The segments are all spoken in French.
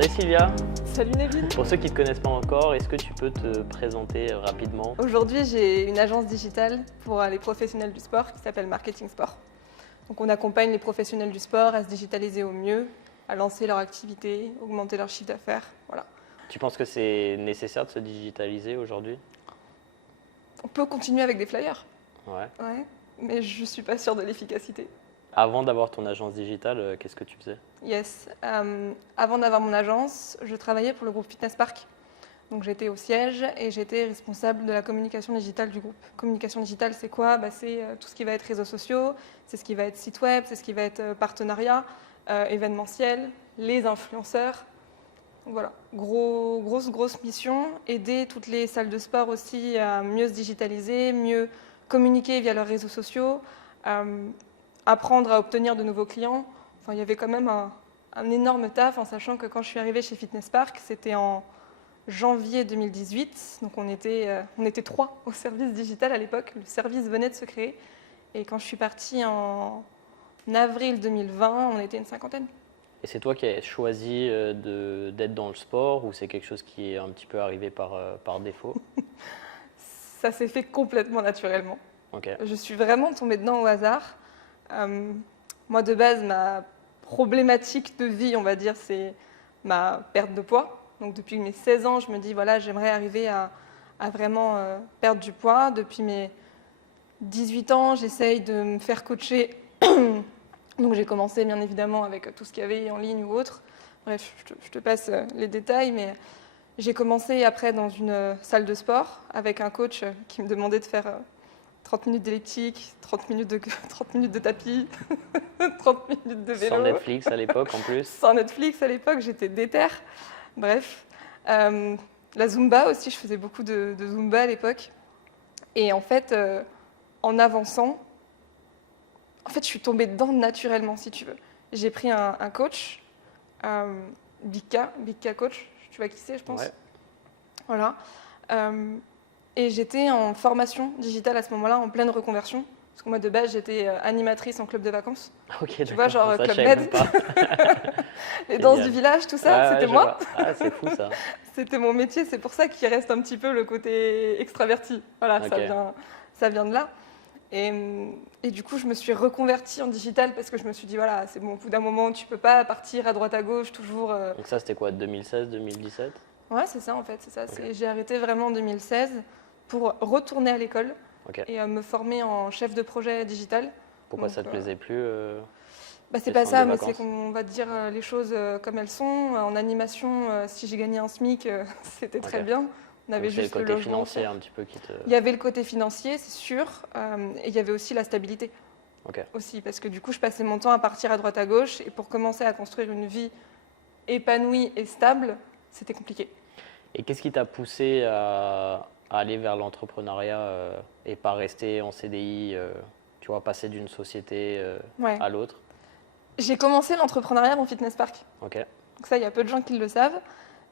Salut Sylvia, Salut Nevin. pour ceux qui ne te connaissent pas encore, est-ce que tu peux te présenter rapidement? Aujourd'hui, j'ai une agence digitale pour les professionnels du sport qui s'appelle Marketing Sport. Donc on accompagne les professionnels du sport à se digitaliser au mieux, à lancer leur activité, augmenter leur chiffre d'affaires. Voilà. Tu penses que c'est nécessaire de se digitaliser aujourd'hui? On peut continuer avec des flyers, Ouais. ouais, mais je ne suis pas sûre de l'efficacité. Avant d'avoir ton agence digitale, qu'est-ce que tu faisais? Yes. Avant d'avoir mon agence, je travaillais pour le groupe Fitness Park. Donc j'étais au siège et j'étais responsable de la communication digitale du groupe. Communication digitale, c'est quoi? C'est tout ce qui va être réseaux sociaux, c'est ce qui va être site web, c'est ce qui va être partenariat, événementiel, les influenceurs. Donc voilà, grosse mission. Aider toutes les salles de sport aussi à mieux se digitaliser, mieux communiquer via leurs réseaux sociaux, apprendre à obtenir de nouveaux clients. Enfin, il y avait quand même un énorme taf en sachant que quand je suis arrivée chez Fitness Park, c'était en janvier 2018, donc on était 3 au service digital à l'époque, le service venait de se créer, et quand je suis partie en avril 2020, on était une cinquantaine. Et c'est toi qui as choisi d'être dans le sport ou c'est quelque chose qui est un petit peu arrivé par défaut? Ça s'est fait complètement naturellement. Ok. Je suis vraiment tombée dedans au hasard. Moi de base, ma problématique de vie, on va dire, c'est ma perte de poids. Donc depuis mes 16 ans, je me dis, voilà, j'aimerais arriver à vraiment perdre du poids. Depuis mes 18 ans, j'essaye de me faire coacher. Donc j'ai commencé bien évidemment avec tout ce qu'il y avait en ligne ou autre. Bref, je te passe les détails, mais j'ai commencé après dans une salle de sport avec un coach qui me demandait de faire 30 minutes d'elliptique, 30 minutes de tapis, 30 minutes de vélo. Sans Netflix à l'époque en plus. Sans Netflix à l'époque, j'étais déter. Bref. La Zumba aussi, je faisais beaucoup de Zumba à l'époque. Et en fait, en avançant, je suis tombée dedans naturellement, si tu veux. J'ai pris un coach, Bika Coach, tu vois qui c'est, je pense. Ouais. Voilà. Et j'étais en formation digitale à ce moment-là, en pleine reconversion. Parce que moi, de base, j'étais animatrice en club de vacances. Ok, Tu vois, genre ça, Club je savais Med, même pas. les danses Génial. du village, tout ça, Ouais, c'était je moi. vois. Ah, c'est fou ça. C'était mon métier, c'est pour ça qu'il reste un petit peu le côté extraverti. Voilà, Ok. ça vient de là. Et du coup, je me suis reconvertie en digital parce que je me suis dit, voilà, c'est bon, au bout d'un moment, tu peux pas partir à droite à gauche, toujours. Donc ça, c'était quoi, 2016, 2017? Ouais, c'est ça en fait, c'est ça. Ok. J'ai arrêté vraiment en 2016 pour retourner à l'école Ok. et me former en chef de projet digital. Pourquoi Donc, ça te plaisait plus c'est les pas centres ça, de mais c'est vacances? qu'on va dire les choses comme elles sont. En animation, si j'ai gagné un SMIC, c'était très Ok. bien. On avait Donc c'est le juste le côté logement. financier un petit peu qui te... Il y avait le côté financier, c'est sûr, et il y avait aussi la stabilité. Ok. Aussi, parce que du coup, je passais mon temps à partir à droite à gauche, et pour commencer à construire une vie épanouie et stable, c'était compliqué. Et qu'est-ce qui t'a poussé à aller vers l'entrepreneuriat et pas rester en CDI, tu vois, passer d'une société Ouais. à l'autre? J'ai commencé l'entrepreneuriat dans Fitness Park. Ok. Donc ça, il y a peu de gens qui le savent.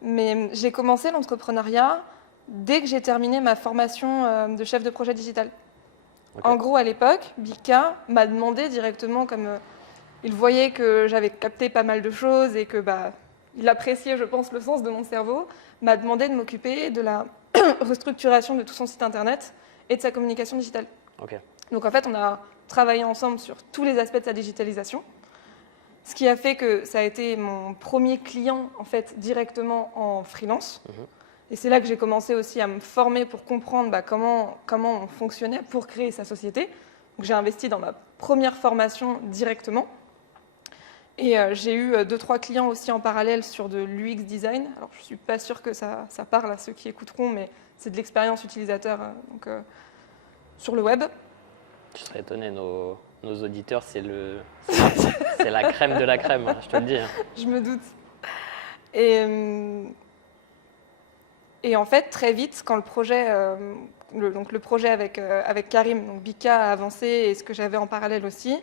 Mais j'ai commencé l'entrepreneuriat dès que j'ai terminé ma formation de chef de projet digital. Ok. En gros, à l'époque, Bika m'a demandé directement, comme il voyait que j'avais capté pas mal de choses et que il appréciait, je pense, le sens de mon cerveau, m'a demandé de m'occuper de la restructuration de tout son site internet et de sa communication digitale. Ok. Donc en fait, on a travaillé ensemble sur tous les aspects de sa digitalisation, ce qui a fait que ça a été mon premier client en fait directement en freelance. Mhm. Et c'est là que j'ai commencé aussi à me former pour comprendre comment on fonctionnait pour créer sa société. Donc j'ai investi dans ma première formation directement. Et j'ai eu 2-3 clients aussi en parallèle sur de l'UX design. Alors je ne suis pas sûre que ça parle à ceux qui écouteront, mais c'est de l'expérience utilisateur sur le web. Tu serais étonné, nos auditeurs, c'est la crème de la crème, je te le dis. Je me doute. Et en fait, très vite, quand le projet avec Karim, donc Bika, a avancé et ce que j'avais en parallèle aussi,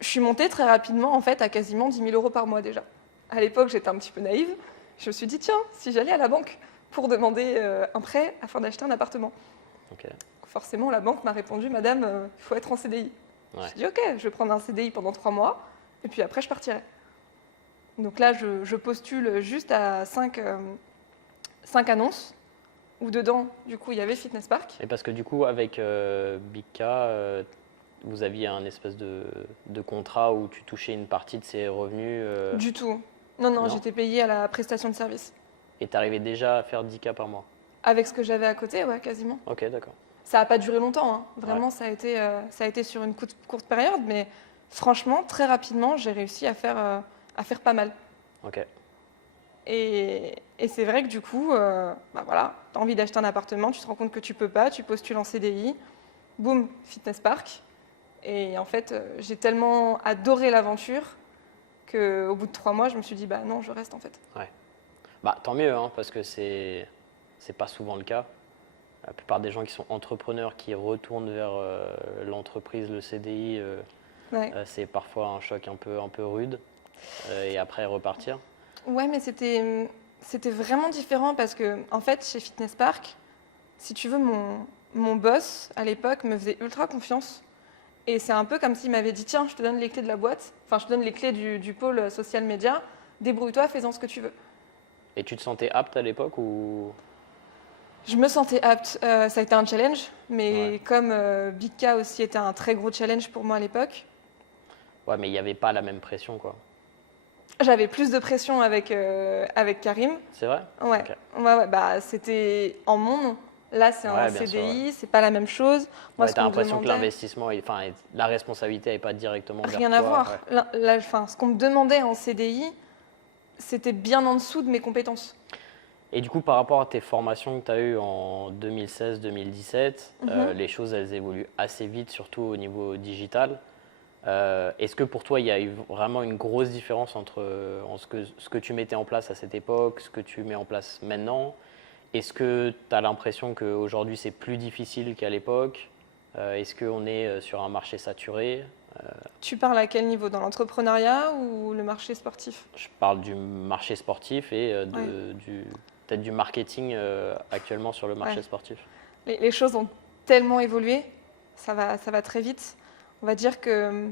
je suis montée très rapidement en fait, à quasiment 10 000 € par mois déjà. À l'époque, j'étais un petit peu naïve. Je me suis dit, tiens, si j'allais à la banque pour demander un prêt afin d'acheter un appartement. Ok. Forcément, la banque m'a répondu, madame, il faut être en CDI. Ouais. Je dis, ok, je vais prendre un CDI pendant 3 mois et puis après, je partirai. Donc là, je postule juste à 5 annonces, où dedans, du coup, il y avait Fitness Park. Et parce que du coup, avec Big K, vous aviez un espèce de contrat où tu touchais une partie de ses revenus Du tout. Non, Non. j'étais payée à la prestation de service. et tu arrivais déjà à faire 10K par mois. Avec ce que j'avais à côté, ouais, quasiment. Ok, d'accord. Ça n'a pas duré longtemps, hein. Vraiment, ça a été sur une courte période, mais franchement, très rapidement, j'ai réussi à faire pas mal. Ok. Et c'est vrai que du coup, bah voilà, tu as envie d'acheter un appartement, tu te rends compte que tu peux pas, tu postules en CDI, boum, Fitness Park. Et en fait, j'ai tellement adoré l'aventure qu'au bout de 3 mois, je me suis dit, bah non, je reste en fait. Bah, tant mieux, hein, parce que c'est pas souvent le cas. La plupart des gens qui sont entrepreneurs, qui retournent vers l'entreprise, le CDI, Ouais, c'est parfois un choc un peu rude. Et après repartir. ouais, mais c'était vraiment différent parce que, en fait, chez Fitness Park, si tu veux, mon boss, à l'époque, me faisait ultra confiance. Et c'est un peu comme s'il m'avait dit, tiens, je te donne les clés de la boîte, enfin, je te donne les clés du pôle social média, débrouille-toi, fais-en ce que tu veux. Et tu te sentais apte à l'époque ou... Je me sentais apte. Ça a été un challenge, mais Ouais. comme Big K aussi était un très gros challenge pour moi à l'époque, Ouais, mais il n'y avait pas la même pression, quoi. j'avais plus de pression avec Karim. C'est vrai? Ouais, Ok. ouais, bah, c'était en mon nom. Là, c'est un Ouais, bien sûr, CDI, c'est pas la même chose. Moi, Ouais, ce t'as qu'on me l'impression que demandait, l'investissement, enfin, la responsabilité n'est pas directement vers rien à toi. voir. Ouais. Enfin, ce qu'on me demandait en CDI, c'était bien en dessous de mes compétences. Et du coup, par rapport à tes formations que tu as eues en 2016-2017, les choses, elles évoluent assez vite, surtout au niveau digital. Est-ce que pour toi, il y a eu vraiment une grosse différence entre ce que tu mettais en place à cette époque, ce que tu mets en place maintenant? Est-ce que tu as l'impression qu'aujourd'hui, c'est plus difficile qu'à l'époque? Est-ce qu'on est sur un marché saturé? Tu parles à quel niveau? Dans l'entrepreneuriat ou le marché sportif? Je parle du marché sportif et Ouais. peut-être du marketing actuellement sur le marché Ouais. sportif. Les choses ont tellement évolué, ça va très vite. On va dire que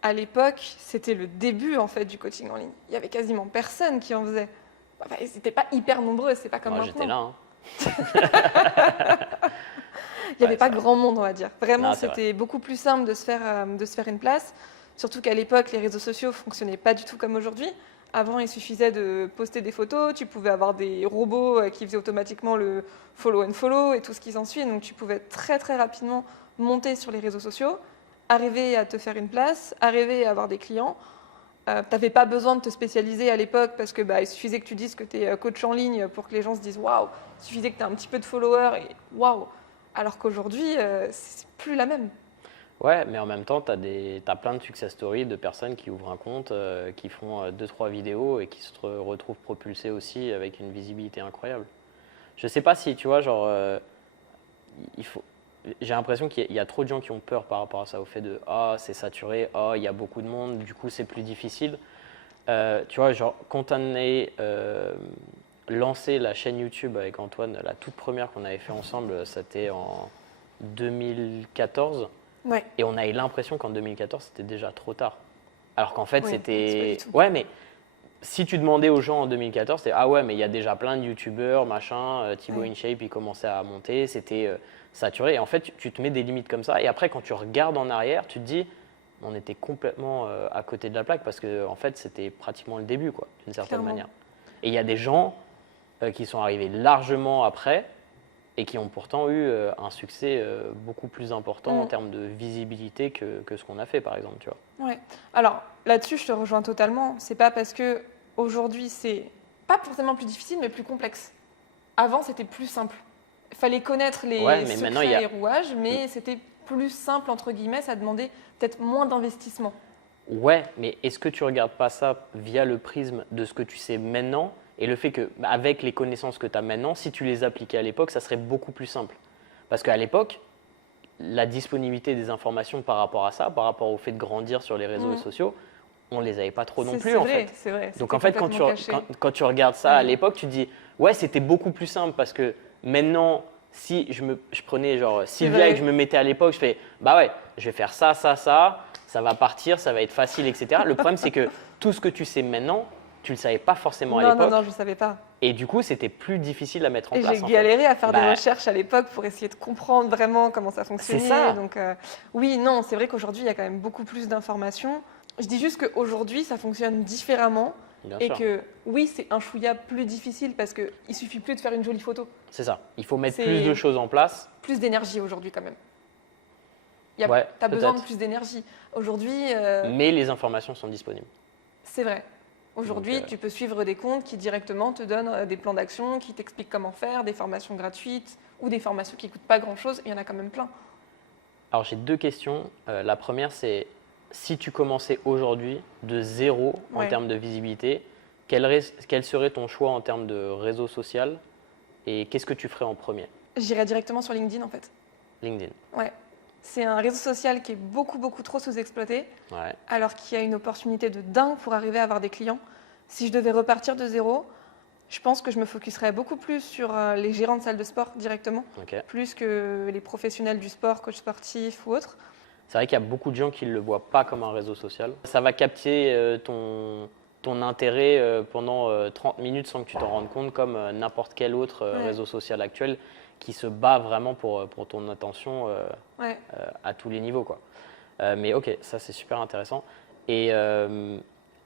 à l'époque, c'était le début en fait du coaching en ligne. Il y avait quasiment personne qui en faisait. Enfin, ils n'étaient pas hyper nombreux, c'est pas comme Moi, j'étais maintenant. là. Hein. Il n'y Ouais, avait c'est pas vrai. grand monde, on va dire. Vraiment, Non, c'est vrai. c'était beaucoup plus simple de se faire une place. Surtout qu'à l'époque, les réseaux sociaux fonctionnaient pas du tout comme aujourd'hui. Avant, il suffisait de poster des photos, tu pouvais avoir des robots qui faisaient automatiquement le follow and follow et tout ce qui s'ensuit. Donc tu pouvais très très rapidement monter sur les réseaux sociaux, arriver à te faire une place, arriver à avoir des clients. Tu n'avais pas besoin de te spécialiser à l'époque parce que il suffisait que tu dises que tu es coach en ligne pour que les gens se disent waouh. Il suffisait que tu aies un petit peu de followers et waouh. Alors qu'aujourd'hui, c'est plus la même. Ouais, mais en même temps, tu as plein de success stories de personnes qui ouvrent un compte, qui font 2-3 vidéos et qui se retrouvent propulsées aussi avec une visibilité incroyable. Je sais pas si, tu vois, genre, il faut... j'ai l'impression qu'il y a trop de gens qui ont peur par rapport à ça, au fait de ah, c'est saturé, ah, il y a beaucoup de monde, du coup, c'est plus difficile. Tu vois, genre, quand on a lancé la chaîne YouTube avec Antoine, la toute première qu'on avait fait ensemble, c'était en 2014. Ouais. Et on a eu l'impression qu'en 2014, c'était déjà trop tard. Alors qu'en fait, Oui, c'était. c'est pas du tout. Ouais, mais si tu demandais aux gens en 2014, c'était ah ouais, mais il y a déjà plein de youtubeurs, machin, Thibaut Ouais. InShape, il commençait à monter, c'était saturé. Et en fait, tu te mets des limites comme ça. Et après, quand tu regardes en arrière, tu te dis, on était complètement à côté de la plaque parce que en fait, c'était pratiquement le début, quoi, d'une certaine Clairement. manière. Et il y a des gens qui sont arrivés largement après et qui ont pourtant eu un succès beaucoup plus important en termes de visibilité que ce qu'on a fait, par exemple, tu vois. Ouais. Alors là-dessus, je te rejoins totalement. C'est pas parce que aujourd'hui c'est pas forcément plus difficile, mais plus complexe. Avant, c'était plus simple. Il fallait connaître les Ouais, mais maintenant, secrets et rouages, mais c'était plus simple entre guillemets. Ça demandait peut-être moins d'investissement. Ouais, mais est-ce que tu regardes pas ça via le prisme de ce que tu sais maintenant et le fait que, avec les connaissances que tu as maintenant, si tu les appliquais à l'époque, ça serait beaucoup plus simple. Parce qu'à l'époque, la disponibilité des informations par rapport à ça, par rapport au fait de grandir sur les réseaux sociaux, on les avait pas trop non plus C'est en vrai, fait. c'est vrai. Donc C'était en fait, quand complètement caché. tu regardes ça à Ouais. l'époque, tu te dis, ouais, c'était beaucoup plus simple parce que maintenant, si je prenais genre Sylvia vrai. et que je me mettais à l'époque, je fais, bah ouais, je vais faire ça, ça va partir, ça va être facile, etc. Le problème, c'est que tout ce que tu sais maintenant, tu ne le savais pas forcément à Non, l'époque. non, je ne savais pas. Et du coup, c'était plus difficile à mettre en Et place. j'ai en fait. galéré à faire des Bah, recherches à l'époque pour essayer de comprendre vraiment comment ça fonctionnait. C'est ça. Donc, oui, non, c'est vrai qu'aujourd'hui, il y a quand même beaucoup plus d'informations. Je dis juste qu'aujourd'hui, ça fonctionne différemment. Bien Et sûr. que oui, c'est un chouïa plus difficile parce qu'il suffit plus de faire une jolie photo. C'est ça. Il faut mettre C'est- plus de choses en place. Plus d'énergie aujourd'hui quand même. Tu Ouais, as besoin de peut-être. plus d'énergie. Aujourd'hui, Mais les informations sont disponibles. c'est vrai. Aujourd'hui, Donc, tu peux suivre des comptes qui directement te donnent des plans d'action, qui t'expliquent comment faire, des formations gratuites ou des formations qui ne coûtent pas grand-chose. Il y en a quand même plein. Alors, j'ai 2 questions. La première, c'est si tu commençais aujourd'hui de zéro en Ouais. termes de visibilité, quel serait ton choix en termes de réseau social et qu'est-ce que tu ferais en premier? J'irai directement sur LinkedIn en fait. LinkedIn. Ouais. C'est un réseau social qui est beaucoup, beaucoup trop sous-exploité, Ouais. alors qu'il y a une opportunité de dingue pour arriver à avoir des clients. Si je devais repartir de zéro, je pense que je me focuserais beaucoup plus sur les gérants de salles de sport directement, Ok. plus que les professionnels du sport, coach sportif ou autres. C'est vrai qu'il y a beaucoup de gens qui ne le voient pas comme un réseau social. Ça va capter ton intérêt pendant 30 minutes sans que tu t'en rendes compte, comme n'importe quel autre Ouais. réseau social actuel qui se bat vraiment pour ton attention Ouais. à tous les niveaux, quoi. Mais ok, ça c'est super intéressant. Et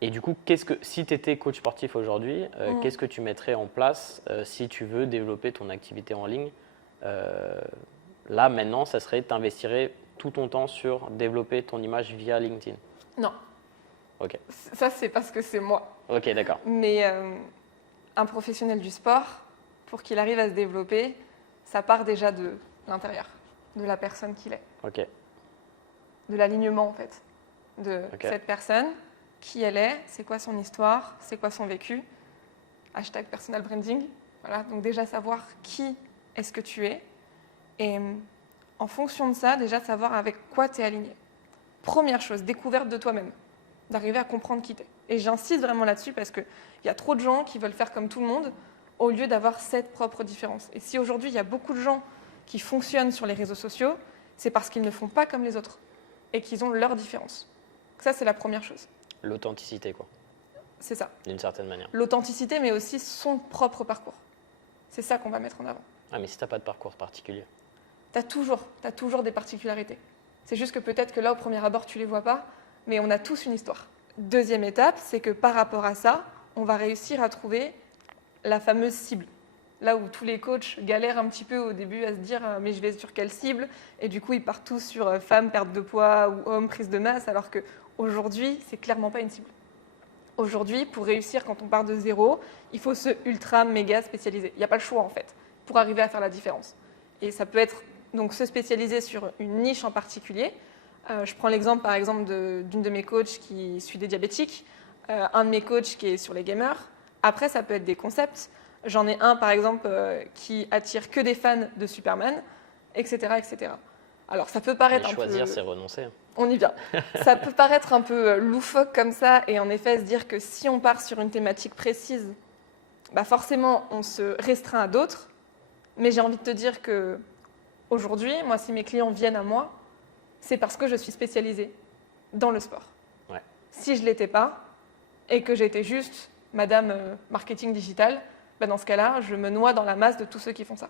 du coup, si tu étais coach sportif aujourd'hui, qu'est-ce que tu mettrais en place si tu veux développer ton activité en ligne? Là, maintenant, ça serait t'investirais tout ton temps sur développer ton image via LinkedIn. Non, Ok, ça c'est parce que c'est moi. ok, d'accord. Mais un professionnel du sport, pour qu'il arrive à se développer, ça part déjà de l'intérieur, de la personne qu'il est, Ok, de l'alignement en fait, de Ok. cette personne, qui elle est, c'est quoi son histoire, c'est quoi son vécu. Hashtag personal branding. Voilà, donc déjà savoir qui est-ce que tu es. Et en fonction de ça, déjà savoir avec quoi tu es aligné. Première chose, découverte de toi-même, d'arriver à comprendre qui tu es. Et j'insiste vraiment là-dessus parce qu'il y a trop de gens qui veulent faire comme tout le monde au lieu d'avoir cette propre différence. Et si aujourd'hui, il y a beaucoup de gens qui fonctionnent sur les réseaux sociaux, c'est parce qu'ils ne font pas comme les autres et qu'ils ont leur différence. Ça, c'est la première chose. l'authenticité, quoi, C'est ça. d'une certaine manière. L'authenticité, mais aussi son propre parcours. C'est ça qu'on va mettre en avant. Ah, mais si tu n'as pas de parcours particulier. Tu as toujours des particularités. C'est juste que peut-être que là, au premier abord, tu ne les vois pas, mais on a tous une histoire. Deuxième étape, c'est que par rapport à ça, on va réussir à trouver la fameuse cible. Là où tous les coachs galèrent un petit peu au début à se dire mais je vais sur quelle cible? Et du coup, ils partent tous sur femmes, perte de poids ou hommes, prise de masse, alors qu'aujourd'hui, c'est clairement pas une cible. Aujourd'hui, pour réussir quand on part de zéro, il faut se ultra méga spécialiser. Il n'y a pas le choix en fait pour arriver à faire la différence. Et ça peut être donc se spécialiser sur une niche en particulier. Je prends l'exemple par exemple d'une de mes coachs qui suit des diabétiques, un de mes coachs qui est sur les gamers. Après, ça peut être des concepts. J'en ai un par exemple qui attire que des fans de Superman, etc. etc. Alors ça peut paraître Mais un choisir, peu... c'est renoncer. On y vient. Ça peut paraître un peu loufoque comme ça, et en effet, se dire que si on part sur une thématique précise, bah forcément, on se restreint à d'autres. Mais j'ai envie de te dire que aujourd'hui, moi, si mes clients viennent à moi, c'est parce que je suis spécialisée dans le sport. Ouais. Si je ne l'étais pas, et que j'étais juste madame marketing digital, bah dans ce cas-là, je me noie dans la masse de tous ceux qui font ça.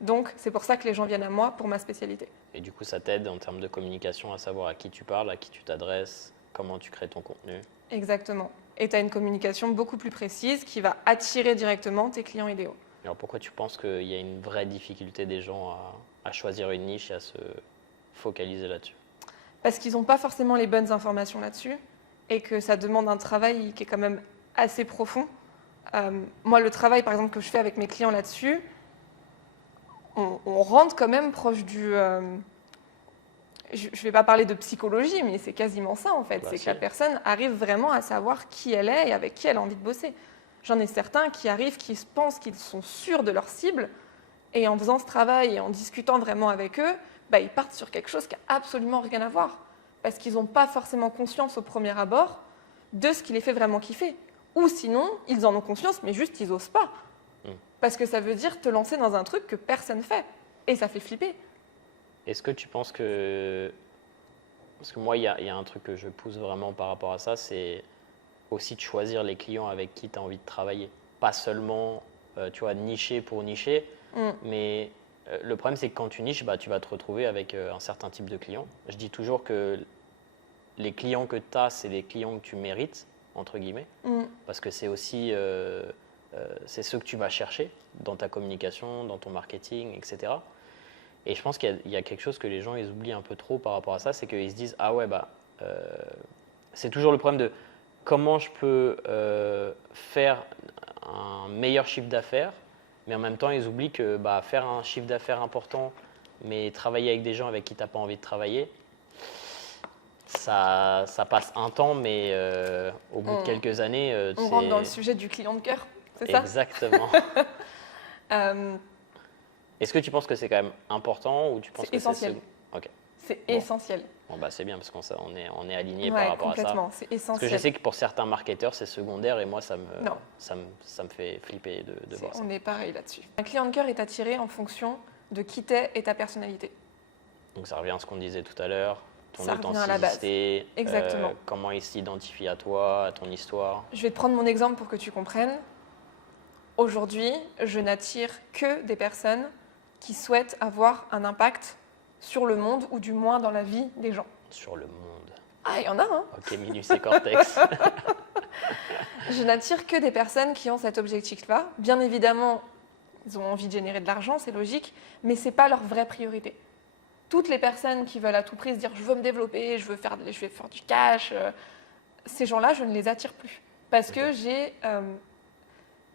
Donc, c'est pour ça que les gens viennent à moi pour ma spécialité. Et du coup, ça t'aide en termes de communication à savoir à qui tu parles, à qui tu t'adresses, comment tu crées ton contenu. Exactement. Et tu as une communication beaucoup plus précise qui va attirer directement tes clients idéaux. Alors pourquoi tu penses qu'il y a une vraie difficulté des gens à choisir une niche et à se focaliser là-dessus? Parce qu'ils n'ont pas forcément les bonnes informations là-dessus et que ça demande un travail qui est quand même assez profond. Moi, le travail, par exemple, que je fais avec mes clients là-dessus, on rentre quand même proche du... je ne vais pas parler de psychologie, mais c'est quasiment ça en fait. Bah, c'est si. que la personne arrive vraiment à savoir qui elle est et avec qui elle a envie de bosser. J'en ai certains qui arrivent, qui pensent qu'ils sont sûrs de leur cible, et en faisant ce travail et en discutant vraiment avec eux, bah, ils partent sur quelque chose qui n'a absolument rien à voir. Parce qu'ils n'ont pas forcément conscience au premier abord de ce qui les fait vraiment kiffer. Ou sinon, ils en ont conscience, mais juste ils n'osent pas. Parce que ça veut dire te lancer dans un truc que personne fait. Et ça fait flipper. Est-ce que tu penses que... Parce que moi, il y a un truc que je pousse vraiment par rapport à ça, c'est aussi de choisir les clients avec qui tu as envie de travailler. Pas seulement, tu vois, nicher pour nicher, mais le problème, c'est que quand tu niches, tu vas te retrouver avec un certain type de clients. Je dis toujours que les clients que tu as, c'est les clients que tu mérites, entre guillemets, parce que c'est aussi c'est ceux que tu vas chercher dans ta communication, dans ton marketing, etc. Et je pense qu'il y a quelque chose que les gens ils oublient un peu trop par rapport à ça, c'est qu'ils se disent « Ah ouais, c'est toujours le problème de comment je peux faire un meilleur chiffre d'affaires », mais en même temps, ils oublient que faire un chiffre d'affaires important, mais travailler avec des gens avec qui tu n'as pas envie de travailler, ça passe un temps, mais au bout de quelques années… on rentre dans le sujet du client de cœur, c'est ça? Exactement. Est-ce que tu penses que c'est quand même important ou tu penses que essentiel. Ok. C'est essentiel. Bon, c'est bien parce qu'on est aligné Ouais, par rapport à ça. complètement, c'est Parce essentiel. que je sais que pour certains marketeurs, c'est secondaire et moi, ça me fait flipper de voir ça. On est pareil là-dessus. Un client de cœur est attiré en fonction de qui t'es et ta personnalité. Donc ça revient à ce qu'on disait tout à l'heure, ton Ça revient à la base. authenticité, Exactement. Comment il s'identifie à toi, à ton histoire. Je vais te prendre mon exemple pour que tu comprennes. Aujourd'hui, je n'attire que des personnes qui souhaitent avoir un impact sur le monde ou du moins dans la vie des gens. Sur le monde. Ah, il y en a, hein? Ok, Minus et Cortex. Je n'attire que des personnes qui ont cet objectif-là. Bien évidemment, ils ont envie de générer de l'argent, c'est logique, mais ce n'est pas leur vraie priorité. Toutes les personnes qui veulent à tout prix se dire « je veux me développer, je vais faire du cash », ces gens-là, je ne les attire plus. Parce que j'ai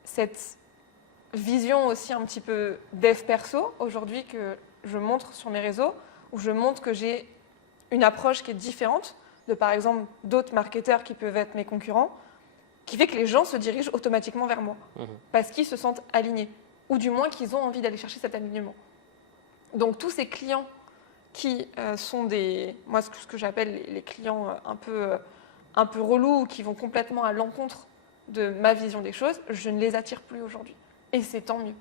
cette vision aussi un petit peu dev perso aujourd'hui que je montre sur mes réseaux, où je montre que j'ai une approche qui est différente de, par exemple, d'autres marketeurs qui peuvent être mes concurrents, qui fait que les gens se dirigent automatiquement vers moi, parce qu'ils se sentent alignés, ou du moins qu'ils ont envie d'aller chercher cet alignement. Donc tous ces clients qui sont moi ce que j'appelle les clients un peu relous, qui vont complètement à l'encontre de ma vision des choses, je ne les attire plus aujourd'hui. Et c'est tant mieux.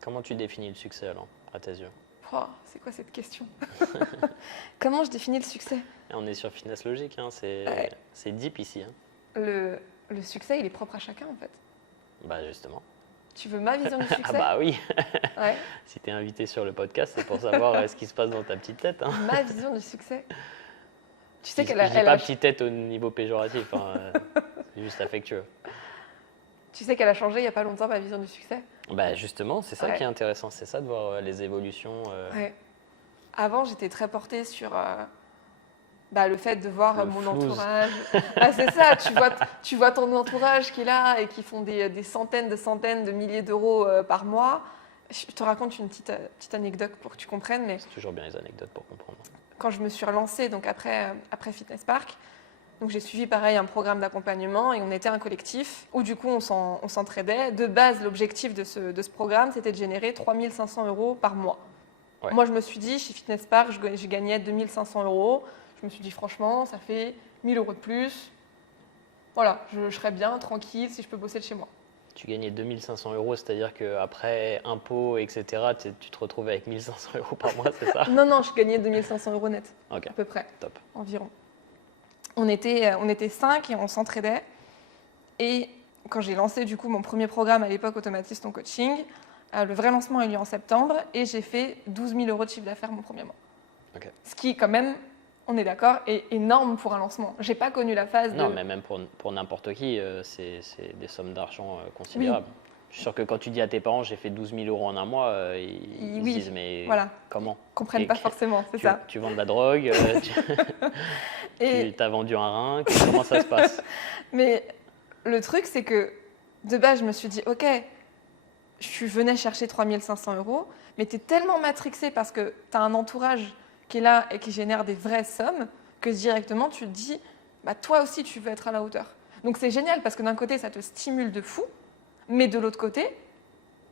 Comment tu définis le succès alors, à tes yeux? Oh, c'est quoi cette question? Comment je définis le succès? On est sur Fitness Logique, hein, c'est deep ici. Hein. Le succès, il est propre à chacun en fait. Justement. Tu veux ma vision du succès? Ah bah oui. Ouais. Si tu es invité sur le podcast, c'est pour savoir ce qui se passe dans ta petite tête. Hein. Ma vision du succès. Tu sais qu'elle je dis pas petite tête au niveau péjoratif, c'est juste affectueux. Tu sais qu'elle a changé il n'y a pas longtemps, ma vision du succès? Justement, c'est ça qui est intéressant, c'est ça de voir les évolutions. Ouais. Avant, j'étais très portée sur le fait de voir mon entourage. C'est ça, tu vois ton entourage qui est là et qui font des centaines de milliers d'euros par mois. Je te raconte une petite anecdote pour que tu comprennes. Mais c'est toujours bien les anecdotes pour comprendre. Quand je me suis relancée donc après Fitness Park, donc j'ai suivi pareil un programme d'accompagnement et on était un collectif où du coup on s'entraidait. De base, l'objectif de ce programme, c'était de générer 3 500 € par mois. Ouais. Moi, je me suis dit, chez Fitness Park, je gagnais 2 500 €. Je me suis dit, franchement, ça fait 1 000 € de plus. Voilà, je serais bien, tranquille, si je peux bosser de chez moi. Tu gagnais 2 500 €, c'est-à-dire qu'après impôts, etc., tu te retrouves avec 1 500 € par mois, c'est ça? Non, je gagnais 2 500 € net, okay. À peu près, top. Environ. On était 5 et on s'entraidait. Et quand j'ai lancé du coup mon premier programme à l'époque, Automatiste en coaching, le vrai lancement a eu lieu en septembre et j'ai fait 12 000 € de chiffre d'affaires mon premier mois. Okay. Ce qui, quand même, on est d'accord, est énorme pour un lancement. Je n'ai pas connu la phase Non, mais même pour n'importe qui, c'est des sommes d'argent considérables. Oui. Je suis sûr que quand tu dis à tes parents, j'ai fait 12 000 € en un mois, ils se disent, mais comment? Ils ne comprennent pas forcément, c'est ça. Tu vends de la drogue, tu as vendu un rein, comment ça se passe? Mais le truc, c'est que de base, je me suis dit, ok, je venais chercher 3 500 €, mais tu es tellement matrixé parce que tu as un entourage qui est là et qui génère des vraies sommes que directement, tu te dis, toi aussi, tu veux être à la hauteur. Donc c'est génial parce que d'un côté, ça te stimule de fou, mais de l'autre côté,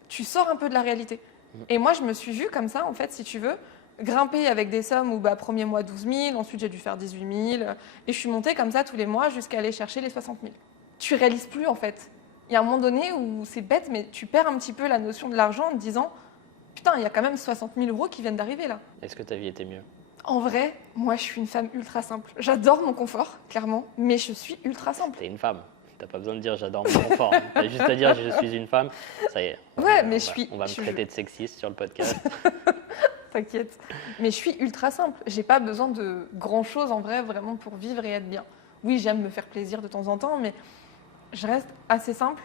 tu sors un peu de la réalité. Et moi, je me suis vue comme ça, en fait, si tu veux, grimper avec des sommes où premier mois 12 000, ensuite j'ai dû faire 18 000, et je suis montée comme ça tous les mois jusqu'à aller chercher les 60 000. Tu réalises plus, en fait. Il y a un moment donné où c'est bête, mais tu perds un petit peu la notion de l'argent en te disant « Putain, il y a quand même 60 000 € qui viennent d'arriver là. » Est-ce que ta vie était mieux? En vrai, moi, je suis une femme ultra simple. J'adore mon confort, clairement, mais je suis ultra simple. T'es une femme. T'as pas besoin de dire j'adore mon confort. T'as juste à dire je suis une femme. Ça y est. Ouais, mais On va me traiter de sexiste sur le podcast. T'inquiète. Mais je suis ultra simple. J'ai pas besoin de grand-chose en vrai, vraiment pour vivre et être bien. Oui, j'aime me faire plaisir de temps en temps, mais je reste assez simple.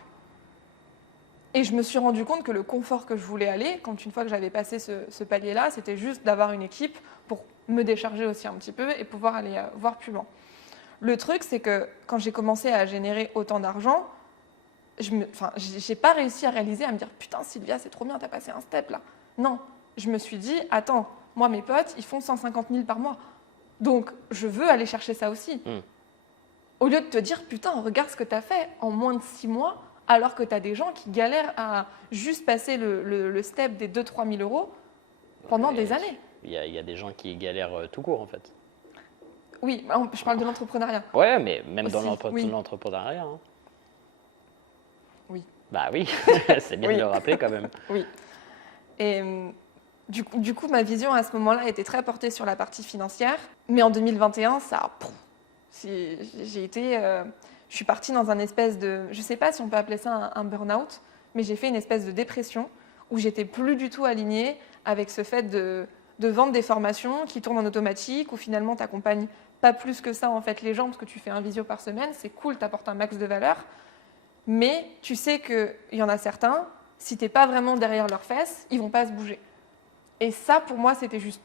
Et je me suis rendu compte que le confort que je voulais aller, quand une fois que j'avais passé ce palier-là, c'était juste d'avoir une équipe pour me décharger aussi un petit peu et pouvoir aller voir plus loin. Le truc, c'est que quand j'ai commencé à générer autant d'argent, j'ai pas réussi à réaliser, à me dire putain Sylvia, c'est trop bien, t'as passé un step là. Non, je me suis dit attends, moi mes potes, ils font 150 000 par mois, donc je veux aller chercher ça aussi. Au lieu de te dire putain, regarde ce que t'as fait en moins de 6 mois, alors que t'as des gens qui galèrent à juste passer le step des 2-3 000 euros pendant des années. Il y a des gens qui galèrent tout court en fait. Oui, je parle de l'entrepreneuriat. Ouais, mais même dans Oui. l'entrepreneuriat. Hein. Oui. Bah oui, c'est bien de le rappeler quand même. Oui. Et du coup, ma vision à ce moment-là était très portée sur la partie financière. Mais en 2021, je suis partie dans un espèce de, je ne sais pas si on peut appeler ça un burn-out, mais j'ai fait une espèce de dépression où j'étais plus du tout alignée avec ce fait de vendre des formations qui tournent en automatique, où finalement tu n'accompagnes pas plus que ça en fait les gens, parce que tu fais un visio par semaine, c'est cool, tu apportes un max de valeur, mais tu sais qu'il y en a certains, si tu n'es pas vraiment derrière leurs fesses, ils vont pas se bouger. Et ça, pour moi, c'était juste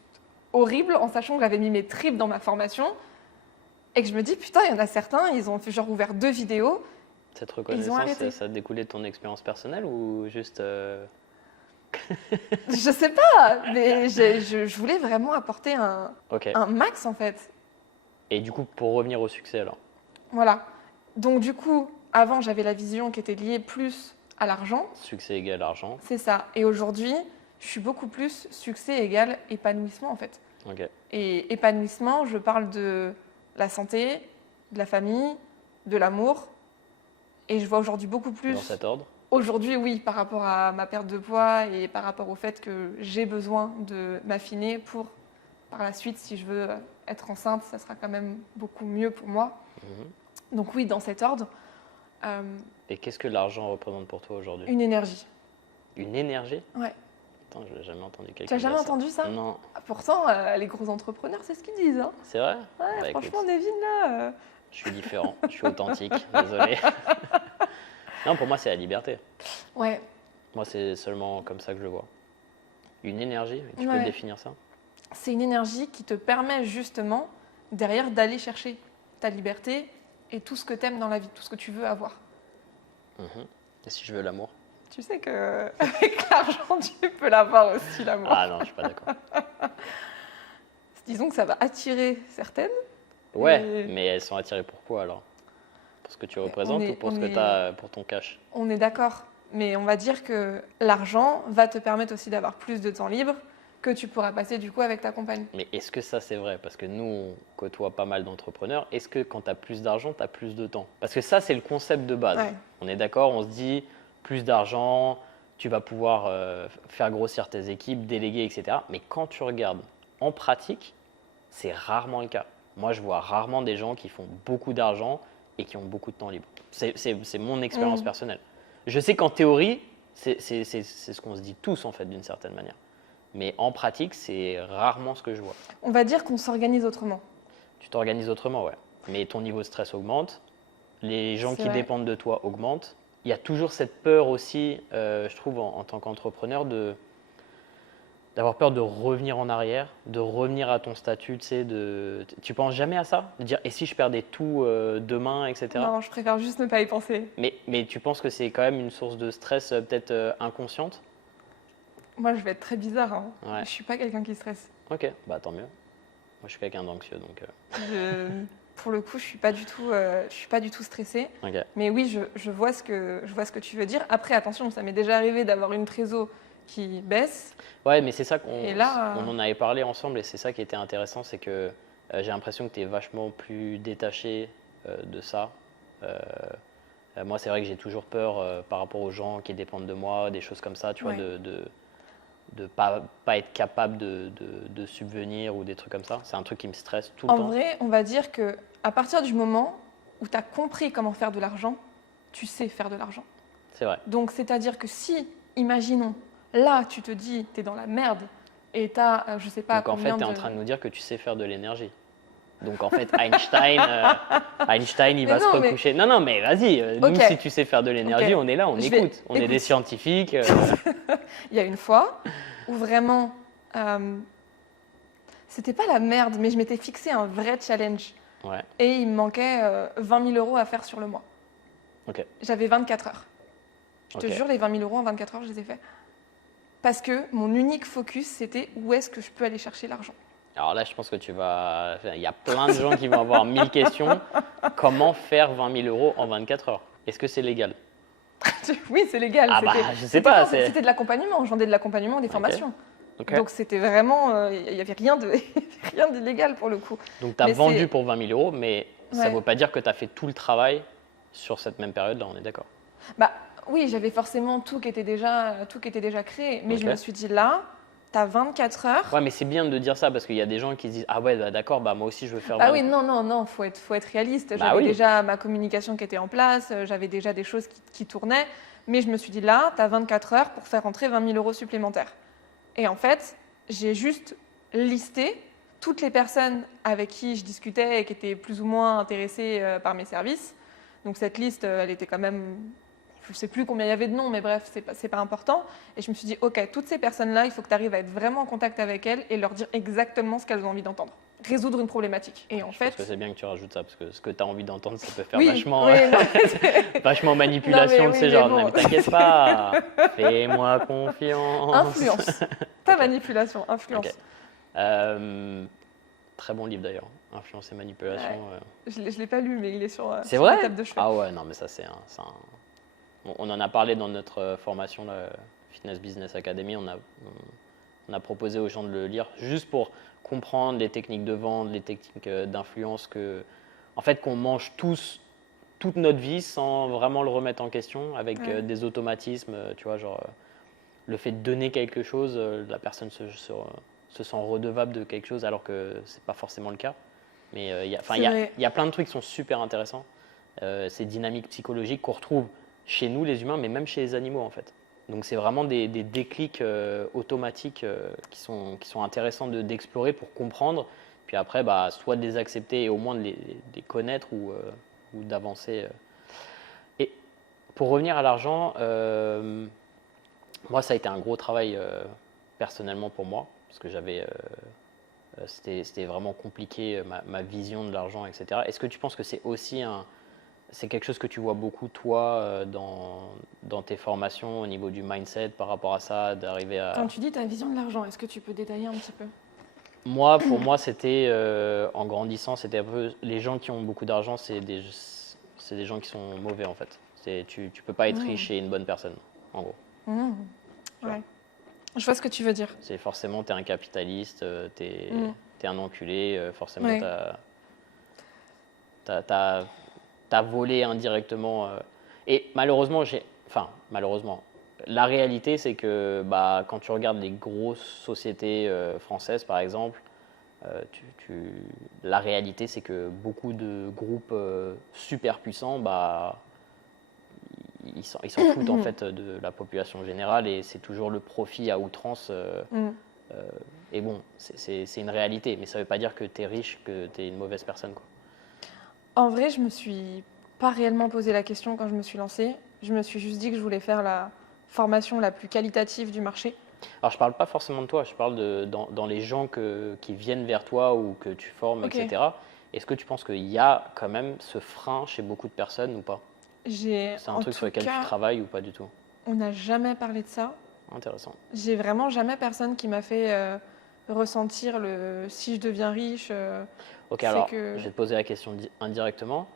horrible, en sachant que j'avais mis mes tripes dans ma formation, et que je me dis, putain, il y en a certains, ils ont genre ouvert 2 vidéos. Cette reconnaissance, ça a découlé de ton expérience personnelle ou juste... Je sais pas, mais je voulais vraiment apporter un max en fait. Et du coup, pour revenir au succès alors. Voilà. Donc du coup, avant, j'avais la vision qui était liée plus à l'argent. Succès égale argent. C'est ça. Et aujourd'hui, je suis beaucoup plus succès égale épanouissement en fait. Et épanouissement, je parle de la santé, de la famille, de l'amour. Et je vois aujourd'hui beaucoup plus... Dans cet ordre? Aujourd'hui, oui, par rapport à ma perte de poids et par rapport au fait que j'ai besoin de m'affiner pour, par la suite, si je veux être enceinte, ça sera quand même beaucoup mieux pour moi. Donc oui, dans cet ordre. Et qu'est-ce que l'argent représente pour toi aujourd'hui? Une énergie. Une énergie? Ouais. Attends, je n'ai jamais entendu quelqu'un dire ça. Tu n'as jamais entendu ça? Non. Pourtant, les gros entrepreneurs, c'est ce qu'ils disent. Hein. C'est vrai? Ouais, bah, franchement, Nevin, là... Je suis différent, je suis authentique, désolé. Non, pour moi, c'est la liberté. Ouais. Moi, c'est seulement comme ça que je le vois. Une énergie, tu peux définir ça? C'est une énergie qui te permet justement, derrière, d'aller chercher ta liberté et tout ce que tu aimes dans la vie, tout ce que tu veux avoir. Et si je veux l'amour? Tu sais qu'avec l'argent, tu peux l'avoir aussi, l'amour. Ah non, je suis pas d'accord. Disons que ça va attirer certaines. Ouais, mais elles sont attirées pour quoi alors? Pour ce que tu représentes ou pour ce que tu as pour ton cash? On est d'accord, mais on va dire que l'argent va te permettre aussi d'avoir plus de temps libre que tu pourras passer du coup avec ta compagne. Mais est-ce que ça c'est vrai? Parce que nous, on côtoie pas mal d'entrepreneurs. Est-ce que quand tu as plus d'argent, tu as plus de temps? Parce que ça, c'est le concept de base. Ouais. On est d'accord, on se dit plus d'argent, tu vas pouvoir faire grossir tes équipes, déléguer, etc. Mais quand tu regardes en pratique, c'est rarement le cas. Moi, je vois rarement des gens qui font beaucoup d'argent et qui ont beaucoup de temps libre. C'est mon expérience personnelle. Je sais qu'en théorie, c'est ce qu'on se dit tous en fait d'une certaine manière. Mais en pratique, c'est rarement ce que je vois. On va dire qu'on s'organise autrement. Tu t'organises autrement, ouais. Mais ton niveau de stress augmente, les gens qui dépendent de toi augmentent. Il y a toujours cette peur aussi, je trouve, en tant qu'entrepreneur, d'avoir peur de revenir en arrière, de revenir à ton statut, tu sais, tu penses jamais à ça? De dire, et si je perdais tout demain, etc. Non, je préfère juste ne pas y penser. Mais tu penses que c'est quand même une source de stress peut-être inconsciente? Moi, je vais être très bizarre. Hein. Ouais. Je suis pas quelqu'un qui stresse. Ok, bah tant mieux. Moi, je suis quelqu'un d'anxieux, donc... Pour le coup, je suis pas du tout stressée. Okay. Mais oui, je vois ce que tu veux dire. Après, attention, ça m'est déjà arrivé d'avoir une trésor qui baisse. Ouais, mais c'est ça qu'on on en avait parlé ensemble et c'est ça qui était intéressant, c'est que j'ai l'impression que tu es vachement plus détaché de ça. Moi, c'est vrai que j'ai toujours peur par rapport aux gens qui dépendent de moi, des choses comme ça, tu vois, de pas être capable de subvenir ou des trucs comme ça? C'est un truc qui me stresse tout le En temps. vrai, on va dire que à partir du moment où tu as compris comment faire de l'argent, tu sais faire de l'argent. C'est vrai. Donc, c'est-à-dire que si, imaginons, là, tu te dis, tu es dans la merde et tu as, je sais pas Donc en fait, combien tu es de... en train de nous dire que tu sais faire de l'énergie. Donc en fait, Einstein, Einstein, il Mais va se non, mais- recoucher. Non, non, mais vas-y, nous, Ok. si tu sais faire de l'énergie, Ok. on est là, on Je vais- écoute. On est des écoute. scientifiques. Il y a une fois où vraiment, c'était pas la merde, mais je m'étais fixé un vrai challenge. Ouais, Et il me manquait 20 000 euros à faire sur le mois. ok. J'avais 24 heures. Je te Ok. jure, les 20 000 euros en 24 heures, je les ai faits. Parce que mon unique focus, c'était où est-ce que je peux aller chercher l'argent. Alors là, je pense que tu vas. Il y a plein de gens qui vont avoir 1000 questions. Comment faire 20 000 euros en 24 heures? Est-ce que c'est légal? Oui, c'est légal. Ah bah, c'était- je sais c'était pas, quoi c'est- C'était de l'accompagnement. Je vendais de l'accompagnement, des formations. Ok. Donc c'était vraiment, il n'y avait rien de, rien d'illégal pour le coup. Donc tu as Mais vendu c'est- pour 20 000 euros, mais ça ne Ouais. veut pas dire que tu as fait tout le travail sur cette même période-là, on est d'accord? Bah oui, j'avais forcément tout qui était déjà créé. Mais je Ok. me suis dit là, tu as 24 heures. Ouais, mais c'est bien de dire ça parce qu'il y a des gens qui se disent ah ouais, bah, d'accord, bah, moi aussi je veux faire Ah 20 oui, non, faut être réaliste. Bah J'avais oui. déjà ma communication qui était en place, j'avais déjà des choses qui tournaient. Mais je me suis dit là, tu as 24 heures pour faire entrer 20 000 euros supplémentaires. Et en fait, j'ai juste listé toutes les personnes avec qui je discutais et qui étaient plus ou moins intéressées par mes services. Donc cette liste, elle était quand même, je ne sais plus combien il y avait de noms, mais bref, c'est pas important. Et je me suis dit, ok, toutes ces personnes-là, il faut que tu arrives à être vraiment en contact avec elles et leur dire exactement ce qu'elles ont envie d'entendre. Résoudre une problématique. Et en Je pense fait, que c'est bien que tu rajoutes ça parce que ce que tu as envie d'entendre, ça peut faire oui, vachement, oui, non, vachement manipulation Non, mais de oui, ces mais genres. bon. Non, mais t'inquiète pas, fais-moi confiance. influence. Pas Ok. manipulation, influence. Ok. Très bon livre d'ailleurs, Influence et manipulation. Je ne l'ai pas lu, mais il est C'est sur la vrai? table de chevet. Ah ouais, non mais ça on en a parlé dans notre formation, la Fitness Business Academy. On a proposé aux gens de le lire juste pour comprendre les techniques de vente, les techniques d'influence en fait, qu'on mange tous toute notre vie sans vraiment le remettre en question avec Ouais. des automatismes, tu vois, genre le fait de donner quelque chose, la personne se sent redevable de quelque chose alors que c'est pas forcément le cas. Mais C'est vrai. il y a plein de trucs qui sont super intéressants. Ces dynamiques psychologiques qu'on retrouve chez nous les humains, mais même chez les animaux en fait. Donc c'est vraiment des déclics automatiques qui sont intéressants d'explorer pour comprendre, puis après bah, soit de les accepter et au moins de les connaître ou d'avancer. Et pour revenir à l'argent, moi ça a été un gros travail personnellement pour moi, parce que c'était vraiment compliqué ma vision de l'argent, etc. Est-ce que tu penses que c'est aussi c'est quelque chose que tu vois beaucoup, toi, dans tes formations, au niveau du mindset, par rapport à ça, d'arriver à... Quand tu dis ta vision de l'argent, est-ce que tu peux détailler un petit peu? Moi, pour moi, c'était, en grandissant, c'était un peu... Les gens qui ont beaucoup d'argent, c'est des gens qui sont mauvais, en fait. Tu peux pas être riche et une bonne personne, en gros. Mmh. Ouais. Je vois ce que tu veux dire. C'est forcément, tu es un capitaliste, tu es, un enculé, forcément, Ouais. t'as volé indirectement. Et malheureusement, malheureusement, la réalité, c'est que bah, quand tu regardes les grosses sociétés françaises, par exemple, la réalité, c'est que beaucoup de groupes super puissants, bah, ils s'en foutent en fait de la population générale et c'est toujours le profit à outrance. Et bon, c'est une réalité, mais ça ne veut pas dire que tu es riche, que tu es une mauvaise personne, quoi. En vrai, je me suis pas réellement posé la question quand je me suis lancée. Je me suis juste dit que je voulais faire la formation la plus qualitative du marché. Alors, je ne parle pas forcément de toi, je parle dans les gens qui viennent vers toi ou que tu formes, Ok. etc. Est-ce que tu penses qu'il y a quand même ce frein chez beaucoup de personnes ou pas? C'est un En truc sur tout lequel cas, tu travailles ou pas du tout? on n'a jamais parlé de ça. Intéressant. J'ai vraiment jamais personne qui m'a fait ressentir le si je deviens riche. Ok, c'est alors que- je vais te poser la question indirectement.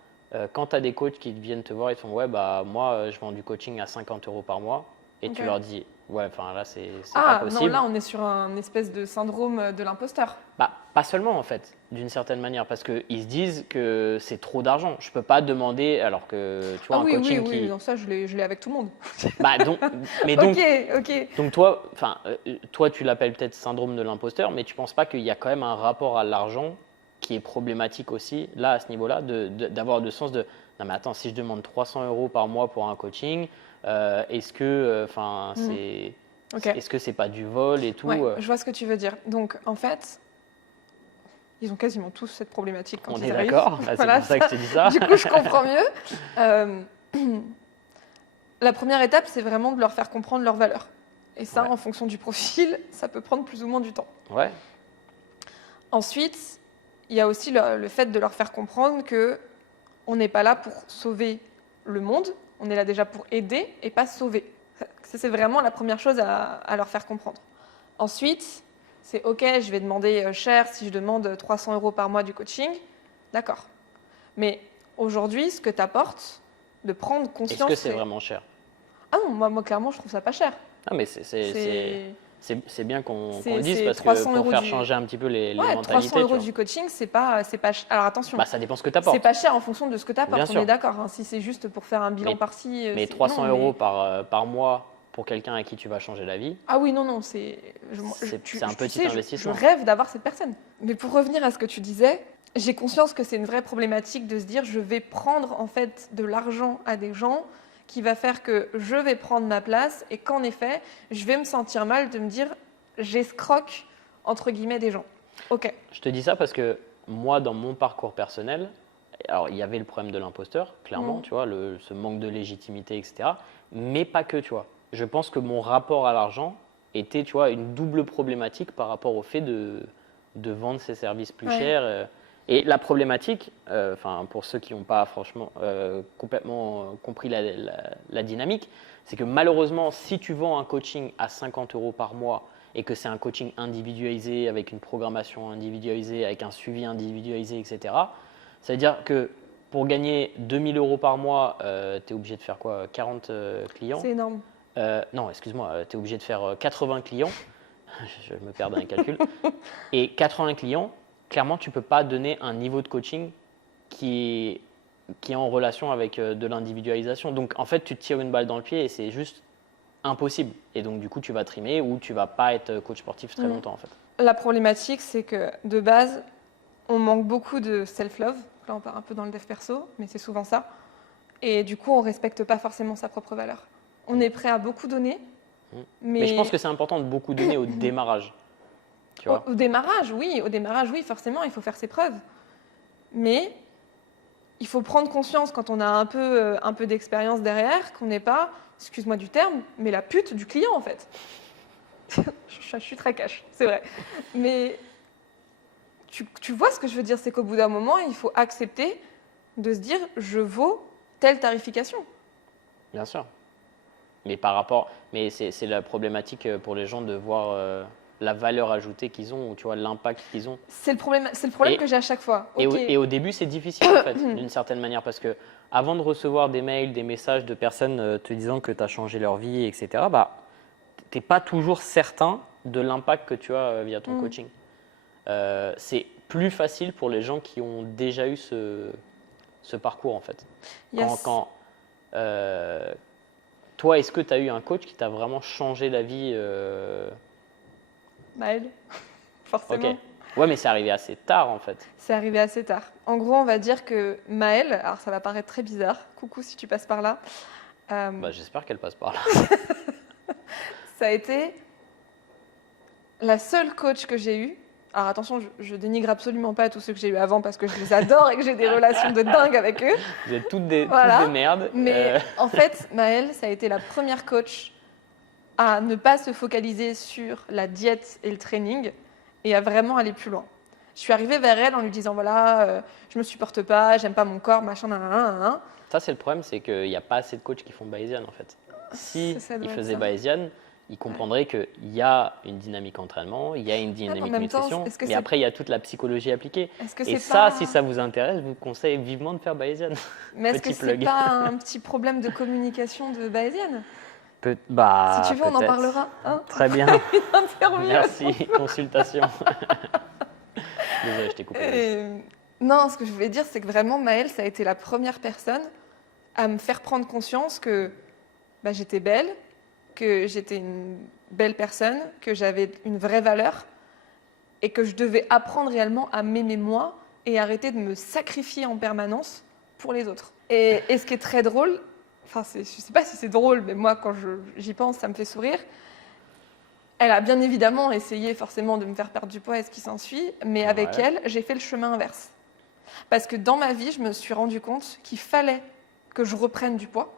Quand tu as des coachs qui viennent te voir, ils te font ouais, bah moi je vends du coaching à 50 € par mois et tu Ok. leur dis Ouais, enfin là, c'est pas Ah non, possible. là on est sur un espèce de syndrome de l'imposteur. Bah, pas seulement en fait, d'une certaine manière, parce qu'ils se disent que c'est trop d'argent. Je peux pas demander, alors que tu vois, Ah un oui, oui, coaching oui, qui. non, ça je l'ai avec tout le monde. Bah, donc, mais Ok, donc, ok. donc toi, enfin, toi, tu l'appelles peut-être syndrome de l'imposteur, mais tu penses pas qu'il y a quand même un rapport à l'argent qui est problématique aussi, là, à ce niveau-là, d'avoir de sens de. Non, mais attends, si je demande 300 € par mois pour un coaching, est-ce que, enfin, Mhm. Ok. est-ce que c'est pas du vol et tout Ouais, je vois ce que tu veux dire. Donc en fait, ils ont quasiment tous cette problématique quand On ils est arrivent. d'accord. Bah, c'est Voilà, pour ça que je te dis ça. du coup, je comprends mieux. Euh, la première étape, c'est vraiment de leur faire comprendre leurs valeurs. Et ça, Ouais. en fonction du profil, ça peut prendre plus ou moins du temps. Ouais. Ensuite, il y a aussi le fait de leur faire comprendre que on n'est pas là pour sauver le monde, on est là déjà pour aider et pas sauver. Ça, c'est vraiment la première chose à leur faire comprendre. Ensuite, c'est OK, je vais demander cher si je demande 300 € par mois du coaching. D'accord. Mais aujourd'hui, ce que tu apportes, de prendre Est-ce conscience. que c'est vraiment cher? Ah non, moi, clairement, je trouve ça pas cher. Ah, mais C'est c'est bien qu'on le dise c'est parce que 300 pour euros faire du. changer un petit peu les Ouais, 300 mentalités, tu euros vois. du coaching, c'est pas Alors attention, Bah, ça dépend ce que tu c'est apportes. pas cher en fonction de ce que tu Bien apportes, on sûr. est d'accord. Hein. Si c'est juste pour faire un bilan Mais, par-ci, mais c'est- 300 non, euros mais. par mois pour quelqu'un à qui tu vas changer la vie, Ah oui, non, non, c'est un tu petit sais, je investissement. rêve d'avoir cette personne. Mais pour revenir à ce que tu disais, j'ai conscience que c'est une vraie problématique de se dire je vais prendre en fait de l'argent à des gens qui va faire que je vais prendre ma place et qu'en effet, je vais me sentir mal de me dire j'escroque entre guillemets des gens. Ok. Je te dis ça parce que moi, dans mon parcours personnel, alors il y avait le problème de l'imposteur, clairement, Mhm. tu vois, ce manque de légitimité, etc. Mais pas que, tu vois. Je pense que mon rapport à l'argent était, tu vois, une double problématique par rapport au fait de vendre ces services plus Ouais. chers. Et la problématique, enfin pour ceux qui n'ont pas franchement complètement compris la dynamique, c'est que malheureusement, si tu vends un coaching à 50 € par mois et que c'est un coaching individualisé, avec une programmation individualisée, avec un suivi individualisé, etc., ça veut dire que pour gagner 2000 € par mois, tu es obligé de faire quoi? 40 clients? C'est énorme. Non, excuse-moi, tu es obligé de faire 80 clients. Je me perds dans les calculs. Et 80 clients, clairement, tu ne peux pas donner un niveau de coaching qui est en relation avec de l'individualisation. Donc, en fait, tu te tires une balle dans le pied et c'est juste impossible. Et donc, du coup, tu vas trimer ou tu vas pas être coach sportif très longtemps, en fait. La problématique, c'est que de base, on manque beaucoup de self-love. Là, on part un peu dans le dev perso, mais c'est souvent ça. Et du coup, on respecte pas forcément sa propre valeur. On est prêt à beaucoup donner, Mais je pense que c'est important de beaucoup donner au démarrage. Tu vois? Au démarrage, oui, forcément, il faut faire ses preuves. Mais il faut prendre conscience quand on a un peu d'expérience derrière, qu'on n'est pas, excuse-moi du terme, mais la pute du client en fait. Je suis très cash, c'est vrai. Mais tu vois ce que je veux dire, c'est qu'au bout d'un moment, il faut accepter de se dire, je vaux telle tarification. Bien sûr. Mais c'est la problématique pour les gens de voir la valeur ajoutée qu'ils ont ou tu vois l'impact qu'ils ont. C'est le problème Et- que j'ai à chaque fois. Et, Ok. et au début, c'est difficile en fait, d'une certaine manière, parce que avant de recevoir des mails, des messages de personnes te disant que tu as changé leur vie, etc., bah, tu n'es pas toujours certain de l'impact que tu as via ton coaching. C'est plus facile pour les gens qui ont déjà eu ce parcours en fait. Yes. Euh, toi, est-ce que tu as eu un coach qui t'a vraiment changé la vie Maëlle, forcément. Ok. Ouais, mais c'est arrivé assez tard en fait. C'est arrivé assez tard. En gros, on va dire que Maëlle, alors ça va paraître très bizarre, coucou si tu passes par là, Bah, j'espère qu'elle passe par là. ça a été la seule coach que j'ai eue. Alors attention, je dénigre absolument pas tous ceux que j'ai eus avant parce que je les adore et que j'ai des relations de dingue avec eux. Vous êtes toutes des Voilà. merdes. Mais en fait, Maëlle, ça a été la première coach à ne pas se focaliser sur la diète et le training et à vraiment aller plus loin. Je suis arrivée vers elle en lui disant voilà, je me supporte pas, j'aime pas mon corps, machin, nanana. Ça, c'est le problème, c'est qu'il n'y a pas assez de coachs qui font Bayesian en fait. Si Ça doit ils être faisaient ça. Bayesian, ils comprendraient qu'il y a une dynamique entraînement, il y a une dynamique même temps, nutrition, est-ce que mais c'est- après, il y a toute la psychologie appliquée. Est-ce que Et c'est ça, pas... si ça vous intéresse, je vous conseille vivement de faire Bayesian. Mais est-ce que Petit c'est plug. pas un petit problème de communication de Bayesian? Bah, Si tu veux, on en peut-être. parlera. Hein. Très bien. Interview. Merci. Consultation. Désolé, je t'ai coupé. Non, ce que je voulais dire, c'est que vraiment, Maëlle, ça a été la première personne à me faire prendre conscience que j'étais belle, que j'étais une belle personne, que j'avais une vraie valeur et que je devais apprendre réellement à m'aimer moi et arrêter de me sacrifier en permanence pour les autres. Et ce qui est très drôle, enfin, je ne sais pas si c'est drôle, mais moi, quand j'y pense, ça me fait sourire. Elle a bien évidemment essayé forcément de me faire perdre du poids et ce qui s'ensuit, mais avec elle, j'ai fait le chemin inverse. Parce que dans ma vie, je me suis rendu compte qu'il fallait que je reprenne du poids,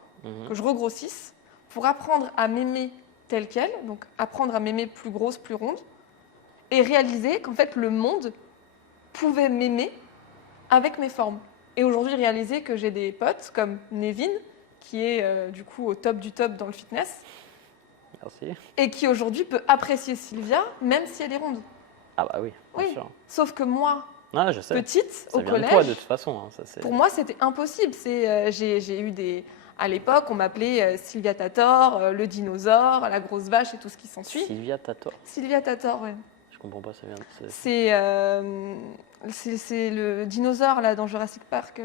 que je regrossisse, pour apprendre à m'aimer telle qu'elle, donc apprendre à m'aimer plus grosse, plus ronde, et réaliser qu'en fait le monde pouvait m'aimer avec mes formes. Et aujourd'hui, réaliser que j'ai des potes comme Nevin, qui est du coup au top du top dans le fitness, Merci. et qui aujourd'hui peut apprécier Sylvia, même si elle est ronde. Ah bah oui, bien Oui, sûr. sauf que moi, Ah, je sais. petite, Ça au vient de collège, toi de toute façon. Hein, ça, c'est... pour moi, c'était impossible. J'ai eu des... À l'époque, on m'appelait Sylvia Tator, le dinosaure, la grosse vache et tout ce qui s'ensuit. Sylvia Tator. Sylvia Tator, ouais. Je comprends pas, ça vient de... C'est le dinosaure là dans Jurassic Park.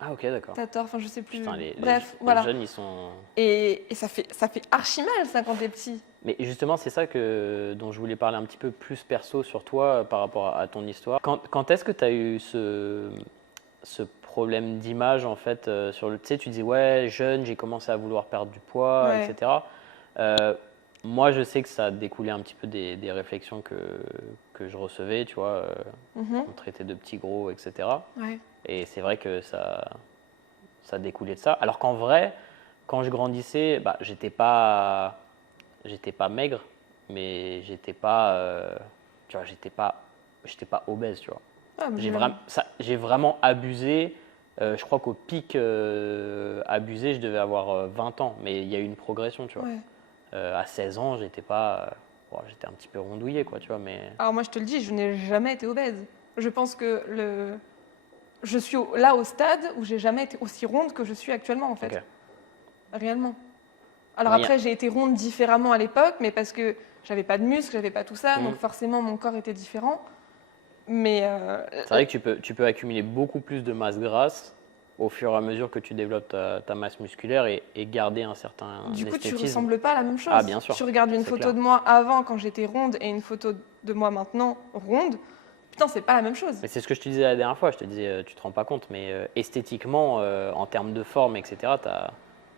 Ah ok, d'accord. Tator, enfin je sais plus. Putain, Bref, les voilà. jeunes, ils sont... Et ça fait archi mal ça quand t'es petit. Mais justement, c'est ça dont je voulais parler un petit peu plus perso sur toi par rapport à ton histoire. Quand est-ce que tu as eu ce problème d'image en fait sur le... Tu sais, tu disais, ouais, jeune, j'ai commencé à vouloir perdre du poids, Ouais. etc. Moi, je sais que ça a découlé un petit peu des réflexions que je recevais, tu vois. On me traitait de petit gros, etc. Ouais. Et c'est vrai que ça découlait de ça. Alors qu'en vrai, quand je grandissais, j'étais pas maigre, mais j'étais pas, tu vois, j'étais pas obèse, tu vois. Ah, mais J'ai vraiment abusé. Je crois qu'au pic abusé, je devais avoir 20 ans, mais il y a eu une progression, tu vois. Ouais. À 16 ans, j'étais pas, j'étais un petit peu rondouillé, quoi, tu vois, mais... Alors moi je te le dis, je n'ai jamais été obèse. Je pense que je suis là au stade où j'ai jamais été aussi ronde que je suis actuellement en fait. Ok. Réellement. Alors Ouais, après j'ai été ronde différemment à l'époque, mais parce que j'avais pas de muscles, j'avais pas tout ça, donc forcément mon corps était différent. Mais c'est vrai que tu peux accumuler beaucoup plus de masse grasse au fur et à mesure que tu développes ta masse musculaire et garder un certain du coup tu esthétisme. ressembles pas à la même chose. Ah, bien sûr. Tu regardes une C'est photo clair. de moi avant quand j'étais ronde et une photo de moi maintenant ronde. Putain, c'est pas la même chose. Mais c'est ce que je te disais la dernière fois, je te disais, tu te rends pas compte, mais esthétiquement, en termes de forme, etc., tu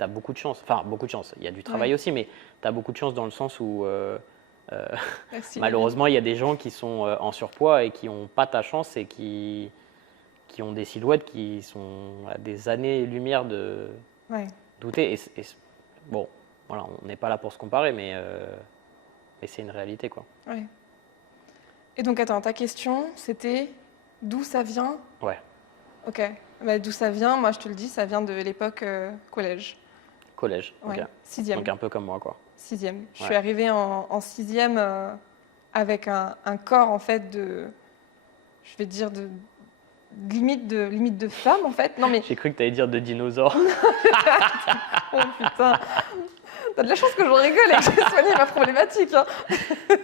as beaucoup de chance. Enfin, beaucoup de chance. Il y a du travail Ouais. aussi, mais tu as beaucoup de chance dans le sens où, Merci, malheureusement, il y a des gens qui sont en surpoids et qui n'ont pas ta chance et qui ont des silhouettes qui sont à des années-lumière de Ouais. douter. Bon, voilà, on n'est pas là pour se comparer, mais c'est une réalité, quoi. Ouais. Et donc attends, ta question c'était d'où ça vient? Ouais, Ok. Bah, d'où ça vient? Moi je te le dis, ça vient de l'époque collège. collège. Ouais. Ok. Sixième. Donc un peu comme moi, quoi. Sixième. Je Ouais. suis arrivée en sixième avec un corps en fait je vais dire limite de femme en fait. Non mais J'ai cru que tu allais dire de dinosaure. oh putain, t'as de la chance que je rigole et que j'ai soigné ma problématique. Hein.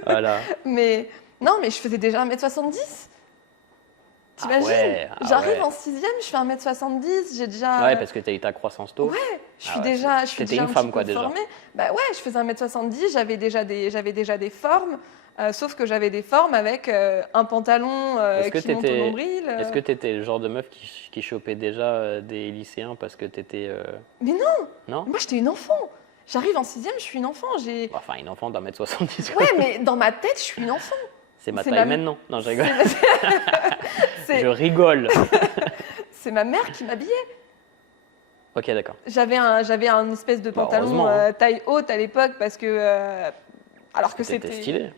Voilà. Mais non, mais je faisais déjà 1m70. T'imagines? J'arrive en sixième, je fais 1m70, j'ai déjà... Ouais, parce que tu as eu ta croissance tôt. Ouais, je suis ouais, déjà, je suis t'étais déjà une un femme, petit quoi, peu déjà. formée. Bah ouais, je faisais 1m70, j'avais déjà des formes, sauf que j'avais des formes avec un pantalon qui monte au nombril. Est-ce que tu étais le genre de meuf qui chopait déjà des lycéens parce que tu étais... Mais non, Non? moi j'étais une enfant. J'arrive en sixième, je suis une enfant. Enfin, une enfant d'1m70. Ouais, mais dans ma tête, je suis une enfant. C'est ma c'est taille ma- maintenant. Non, je rigole. C'est- Je rigole. C'est ma mère qui m'habillait. Ok, d'accord. J'avais un espèce de pantalon heureusement, hein. taille haute à l'époque parce que alors que T'étais c'était stylé.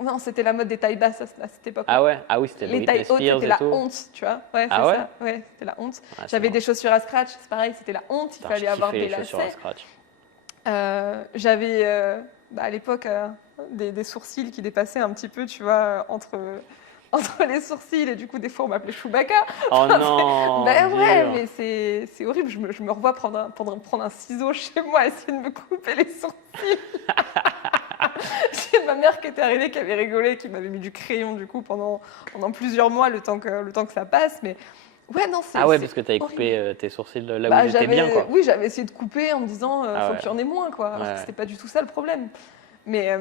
non, c'était la mode des tailles basses à cette époque. Ah ouais? Ah oui, c'était Les Britney tailles hautes, Spears c'était et la tout. honte, tu vois. Ouais, Ah c'est ouais? ça. Ouais, c'était la honte. Ah, c'est J'avais marrant. des chaussures à scratch, c'est pareil, c'était la honte. Il Putain, fallait je avoir kiffais des les chaussures à lacets. scratch. J'avais à l'époque des sourcils qui dépassaient un petit peu, tu vois, entre entre les sourcils et du coup, des fois, on m'appelait Chewbacca. Oh non. Ben ouais, dur. mais c'est horrible. Je me revois prendre un ciseau chez moi, essayer de me couper les sourcils. J'ai ma mère qui était arrivée, qui avait rigolé, qui m'avait mis du crayon du coup pendant plusieurs mois, le temps que ça passe. Mais ouais, non, Ah ouais, c'est parce que tu avais horrible. coupé tes sourcils là Bah, où ils étaient bien, quoi. oui, j'avais essayé de couper en me disant Ah faut ouais. qu'il y en ait moins, quoi. Alors Ouais. que c'était pas du tout ça le problème. Mais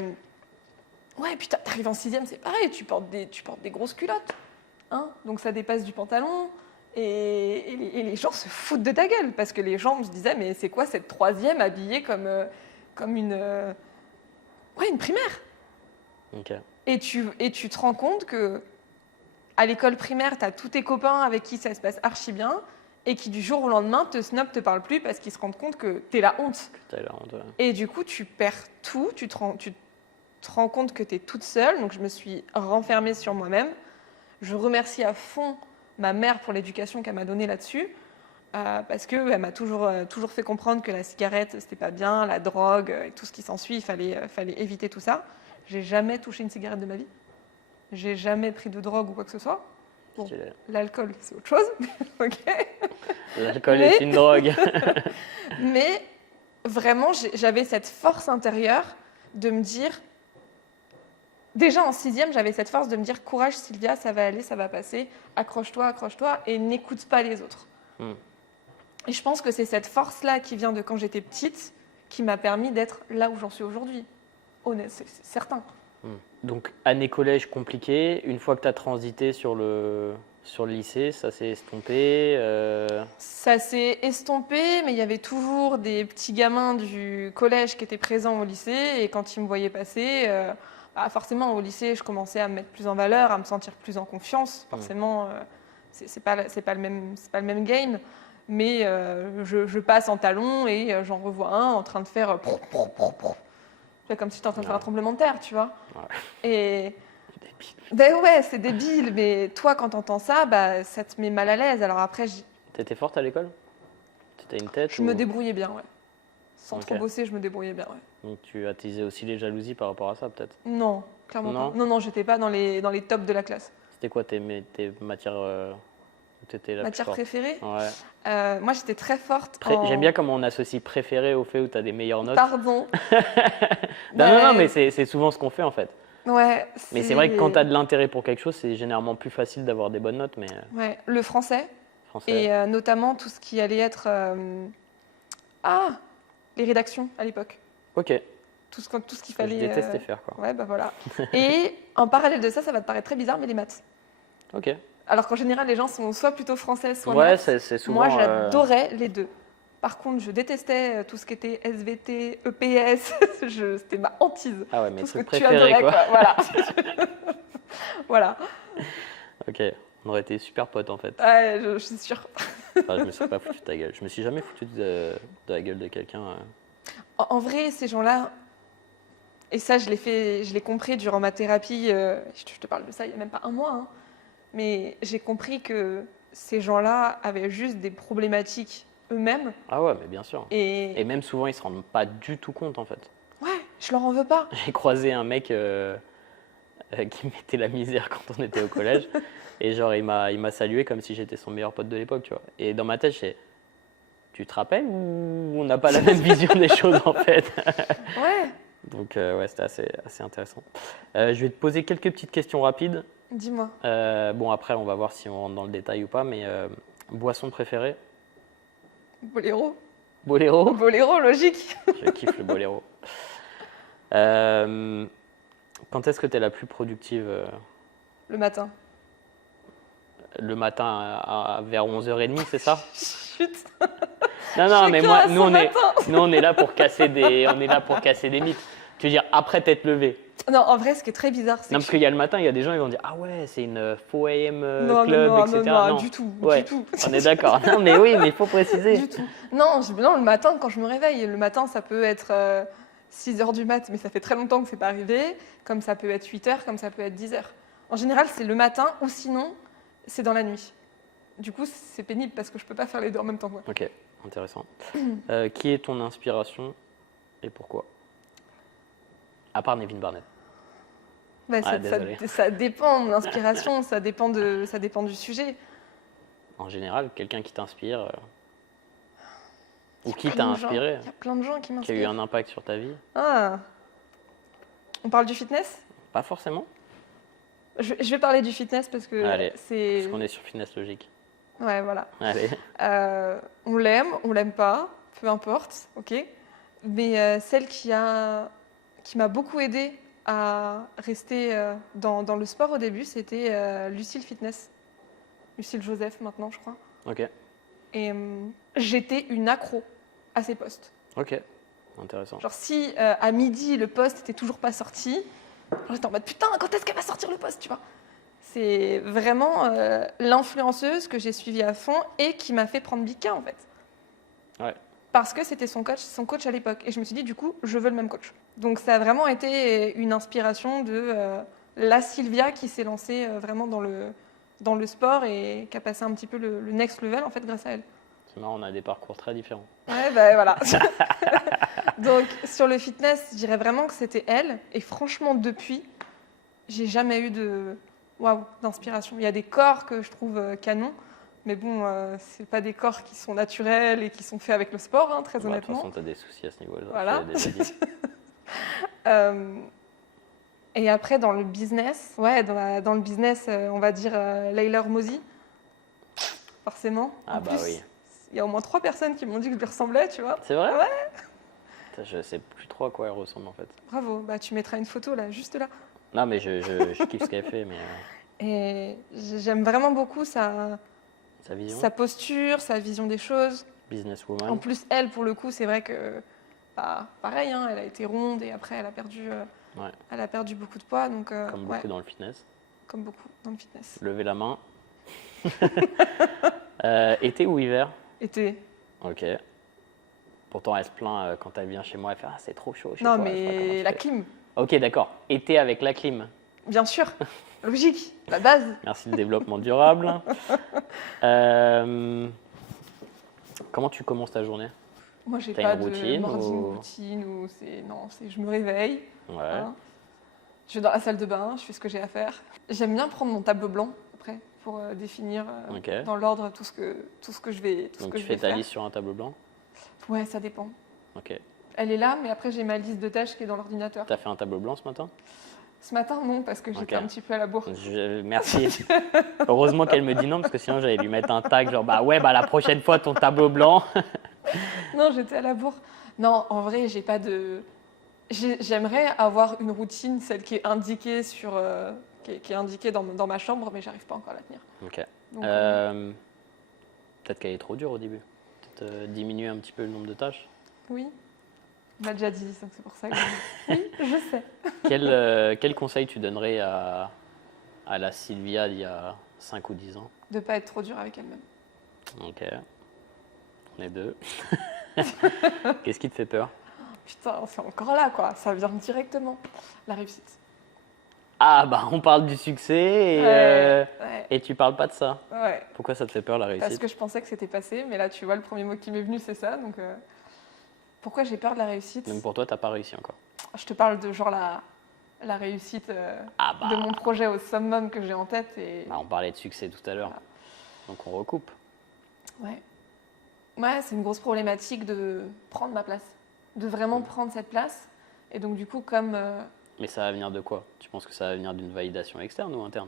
ouais, puis t'arrives en sixième, c'est pareil, tu portes des grosses culottes, hein, donc ça dépasse du pantalon. Et les gens se foutent de ta gueule parce que les gens se disaient mais c'est quoi cette troisième habillée comme une ouais, une primaire. Ok. Et tu te rends compte que à l'école primaire, tu as tous tes copains avec qui ça se passe archi bien et qui du jour au lendemain te snobent, te parlent plus parce qu'ils se rendent compte que t'es la honte. T'as la honte, ouais. Et du coup, tu perds tout, tu te rends compte que tu es toute seule. Donc je me suis renfermée sur moi-même. Je remercie à fond ma mère pour l'éducation qu'elle m'a donnée là-dessus. Parce qu'elle m'a toujours fait comprendre que la cigarette, c'était pas bien, la drogue et tout ce qui s'ensuit, il fallait éviter tout ça. J'ai jamais touché une cigarette de ma vie. J'ai jamais pris de drogue ou quoi que ce soit. Bon, Stylé. l'alcool, c'est autre chose. Ok. L'alcool Mais- est une drogue. Mais vraiment, j'avais cette force intérieure de me dire. Déjà en sixième, j'avais cette force de me dire courage Sylvia, ça va aller, ça va passer, accroche-toi et n'écoute pas les autres. Hmm. Et je pense que c'est cette force-là qui vient de quand j'étais petite qui m'a permis d'être là où j'en suis aujourd'hui. Honnête, c'est certain. Donc, année collège compliquée. Une fois que tu as transité sur le lycée, ça s'est estompé. Ça s'est estompé, mais il y avait toujours des petits gamins du collège qui étaient présents au lycée. Et quand ils me voyaient passer, bah forcément au lycée, je commençais à me mettre plus en valeur, à me sentir plus en confiance. Forcément, c'est pas le même game. Mais je passe en talon et j'en revois un en train de faire c'est comme si tu étais en train de faire un tremblement de terre, tu vois. Ouais. Et Débile. ben ouais, c'est débile, mais toi, quand t'entends ça, bah, ça te met mal à l'aise. Alors après, T'étais forte à l'école? T'étais une tête je me débrouillais bien, ouais. Sans Ok. trop bosser, je me débrouillais bien, ouais. Donc, tu attisais aussi les jalousies par rapport à ça, peut-être? Non, clairement Non pas. Non, j'étais pas dans les tops de la classe. C'était quoi tes matières où t'étais la Matière plus forte? préférée Ouais. moi, j'étais très forte en... J'aime bien comment on associe préféré au fait où tu as des meilleures notes. Pardon. Non, mais c'est souvent ce qu'on fait en fait. Ouais, Mais c'est vrai que quand tu as de l'intérêt pour quelque chose, c'est généralement plus facile d'avoir des bonnes notes. Mais Ouais, le français, français, et notamment tout ce qui allait être... les rédactions, à l'époque. ok. Tout ce qu'il Je fallait... détestais faire quoi. Ouais, bah voilà. Et en parallèle de ça, ça va te paraître très bizarre, mais les maths. Ok. Alors qu'en général, les gens sont soit plutôt français, soit Ouais, maths. c'est souvent. Moi, j'adorais les deux. Par contre, je détestais tout ce qui était SVT, EPS. C'était ma hantise. Ah ouais, mais Tout ce trucs que tu préférés adorais, quoi. quoi. Voilà. Voilà. Ok. On aurait été super potes en fait. Ouais, je suis sûre. Enfin, je me serais pas foutu de ta gueule. Je me suis jamais foutu de la gueule de quelqu'un. En vrai, ces gens-là, et ça, je l'ai compris durant ma thérapie. Je te parle de ça il n'y a même pas un mois. Hein. Mais j'ai compris que ces gens-là avaient juste des problématiques eux-mêmes. Ah ouais, mais bien sûr. Et Et même souvent, ils se rendent pas du tout compte en fait. ouais, je leur en veux pas. J'ai croisé un mec qui mettait la misère quand on était au collège. Et genre, il m'a salué comme si j'étais son meilleur pote de l'époque, tu vois. Et dans ma tête, je sais, tu te rappelles ou on n'a pas la même vision des choses en fait? Ouais, Donc, ouais, c'était assez intéressant. Je vais te poser quelques petites questions rapides. dis-moi. Bon, après, on va voir si on rentre dans le détail ou pas, mais boisson préférée? Boléro. Boléro? Boléro, logique. Je kiffe le boléro. Quand est-ce que tu es la plus productive? Le matin. Le matin vers 11h30, c'est ça? Chut. Non, mais moi, nous matin. on est là pour casser des mythes. Tu veux dire après t'être levé? Non, en vrai, ce qui est très bizarre, c'est Non, que parce qu'il y a le matin, il y a des gens, ils vont dire ah ouais, c'est une 4am non, club, non, etc. non, du tout, Ouais, du tout. on est d'accord. Non, mais oui, mais il faut préciser. Du tout. Non, non, le matin, quand je me réveille, le matin, ça peut être 6h du mat, mais ça fait très longtemps que c'est pas arrivé, comme ça peut être 8h, comme ça peut être 10h. En général, c'est le matin, ou sinon, c'est dans la nuit. Du coup, c'est pénible parce que je peux pas faire les deux en même temps. Moi. Ok, intéressant. Qui est ton inspiration et pourquoi? À part Nevin Barnett. Bah, Ah, désolé. ça dépend de l'inspiration, ça dépend du sujet. En général, quelqu'un qui t'inspire, ou Il y a qui t'a plein de gens- inspiré, Il y a plein de gens qui qui a eu m'inspirent. un impact sur ta vie. Ah, on parle du fitness? Pas forcément. Je vais parler du fitness parce que Allez, c'est... parce qu'on est sur Finesse Logique. Ouais, voilà. Allez. On l'aime pas, peu importe, ok. Mais celle qui m'a beaucoup aidée à rester dans le sport au début, c'était Lucille Fitness. Lucille Joseph maintenant, je crois. Ok. Et j'étais une accro à ses posts. Ok. Intéressant. Genre si à midi le post était toujours pas sorti, j'étais en mode putain, quand est-ce qu'elle va sortir le post, tu vois? C'est vraiment l'influenceuse que j'ai suivie à fond et qui m'a fait prendre Bika en fait. Ouais. Parce que c'était son coach à l'époque. Et je me suis dit, du coup, je veux le même coach. Donc ça a vraiment été une inspiration de la Sylvia qui s'est lancée vraiment dans le sport et qui a passé un petit peu le next level en fait grâce à elle. C'est marrant, on a des parcours très différents. Ouais, bah voilà. Donc sur le fitness, je dirais vraiment que c'était elle. Et franchement, depuis, j'ai jamais eu d'inspiration. Il y a des corps que je trouve canons. Mais bon, c'est pas des corps qui sont naturels et qui sont faits avec le sport, hein, très Bah, de toute honnêtement. façon, t'as des soucis à ce niveau-là. Voilà. Je l'ai déjà dit. Et après, dans le business, dans le business, on va dire Leila Hormozy, forcément. Ah En bah plus, oui. il y a au moins 3 personnes qui m'ont dit que je lui ressemblais, tu vois. C'est vrai? Ouais. Putain, je sais plus trop à quoi elle ressemble en fait. Bravo, bah, tu mettras une photo là, juste là. Non, mais je kiffe ce qu'elle fait, mais Et j'aime vraiment beaucoup sa posture, sa vision des choses. En businesswoman. plus, elle, pour le coup, c'est vrai que, bah, pareil, hein, elle a été ronde et après, Ouais. elle a perdu beaucoup de poids. Donc, Comme ouais, beaucoup dans le fitness. comme beaucoup dans le fitness. Levez la main. Été ou hiver? Été. Ok. Pourtant, elle se plaint quand elle vient chez moi, elle fait ah, c'est trop chaud chez Non, toi. Je sais pas comment mais tu la fais. clim, Ok, d'accord. Été avec la clim. bien sûr. Logique, la base. Merci le développement durable. Comment tu commences ta journée? Moi, j'ai T'as pas une de routine morning ou- routine ou c'est je me réveille, Ouais. hein, je vais dans la salle de bain, je fais ce que j'ai à faire. J'aime bien prendre mon tableau blanc après pour définir Ok. dans l'ordre tout ce que je vais Donc que tu je fais vais ta faire. liste sur un tableau blanc? Ouais, ça dépend. Ok. Elle est là, mais après j'ai ma liste de tâches qui est dans l'ordinateur. T'as fait un tableau blanc ce matin? Ce matin, non, parce que j'étais Ok. un petit peu à la bourre. Merci. Heureusement qu'elle me dit non, parce que sinon j'allais lui mettre un tag genre bah ouais, bah la prochaine fois ton tableau blanc. Non, j'étais à la bourre. Non, en vrai, j'ai pas de. J'aimerais avoir une routine, celle qui est indiquée qui est indiquée dans ma chambre, mais j'arrive pas encore à la tenir. Ok. Donc, Peut-être qu'elle est trop dure au début. Peut-être diminuer un petit peu le nombre de tâches. oui, on m'a déjà dit, donc c'est pour ça que. Oui, je sais. Quel conseil tu donnerais à la Sylvia d'il y a 5 ou 10 ans? De pas être trop dur avec elle-même. Ok. On est deux. Qu'est-ce qui te fait peur? Putain, c'est encore là, quoi. Ça vient directement. La réussite. Ah bah on parle du succès Ouais, et tu parles pas de ça. ouais. Pourquoi ça te fait peur la Parce réussite? que je pensais que c'était passé, mais là, tu vois, le premier mot qui m'est venu, c'est ça. Donc, pourquoi j'ai peur de la réussite? Donc pour toi t'as pas réussi encore. Je te parle de genre la réussite Ah bah, de mon projet au summum que j'ai en tête. Et... bah, on parlait de succès tout à l'heure. Voilà. Donc on recoupe. Ouais. Ouais, c'est une grosse problématique de prendre ma place, de vraiment prendre cette place. Et donc, du coup, comme. Mais ça va venir de quoi? Tu penses que ça va venir d'une validation externe ou interne?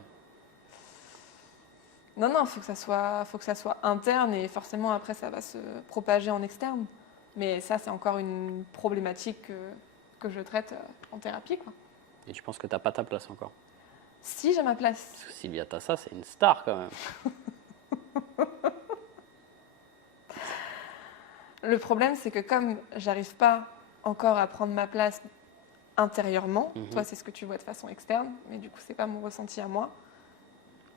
Non, non, faut que ça soit interne et forcément, après, ça va se propager en externe. Mais ça, c'est encore une problématique que je traite en thérapie, quoi. Et tu penses que t'as pas ta place encore? Si j'ai ma place. Parce que Sylvia Tassa, c'est une star quand même. Le problème, c'est que comme j'arrive pas encore à prendre ma place intérieurement, toi, c'est ce que tu vois de façon externe, mais du coup, c'est pas mon ressenti à moi.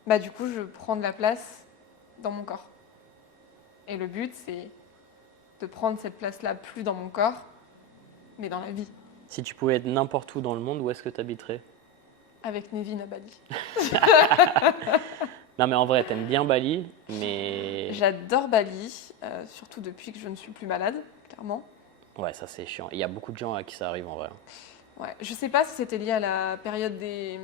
Bah, du coup, je prends de la place dans mon corps. Et le but, c'est de prendre cette place-là plus dans mon corps, mais dans la vie, Si tu pouvais être n'importe où dans le monde, où est-ce que tu habiterais? avec Nevin à Bali. Non mais en vrai, t'aimes bien Bali, mais... J'adore Bali, surtout depuis que je ne suis plus malade, clairement. Ouais, ça c'est chiant. Il y a beaucoup de gens à qui ça arrive en vrai. Ouais. Je sais pas si c'était lié à la période des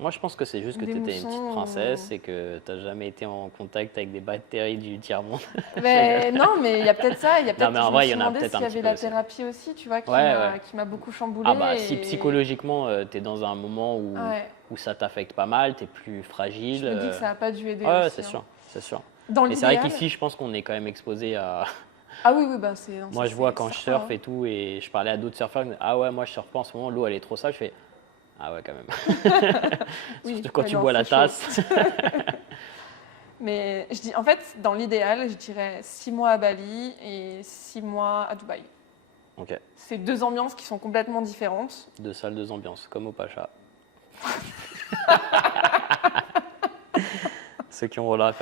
Moi, je pense que c'est juste que Des tu étais une petite moussons princesse et que tu n'as jamais été en contact avec des bactéries du tiers-monde. Mais non, mais il y a peut-être ça. Il y a Non, peut-être. mais en Je me vrai, il suis y en a demandé peut-être s'il un y petit avait peu la aussi. thérapie aussi, tu vois, Ouais, ouais. qui m'a beaucoup chamboulée. Ah bah, si Et... psychologiquement, tu es dans un moment Ouais. où ça t'affecte pas mal, tu es plus fragile. Je me dis que ça a pas dû aider Ouais, aussi. c'est Hein. sûr, c'est sûr. Dans Mais c'est vrai l'idéal. qu'ici, je pense qu'on est quand même exposé à. Ah oui, oui, bah c'est. Non, ça, Moi, je vois c'est quand je certain, surfe hein. et tout, et je parlais à d'autres surfeurs, ils me disent, ah ouais, moi je surfe pas en ce moment, l'eau elle est trop sale. Je fais, ah ouais, quand même. Oui, Surtout quand ouais, tu non, bois la c'est chaud. tasse. Mais je dis, en fait, dans l'idéal, je dirais 6 mois à Bali et 6 mois à Dubaï. Ok, C'est deux ambiances qui sont complètement différentes. 2 salles, 2 ambiances, comme au Pacha. Ceux qui ont la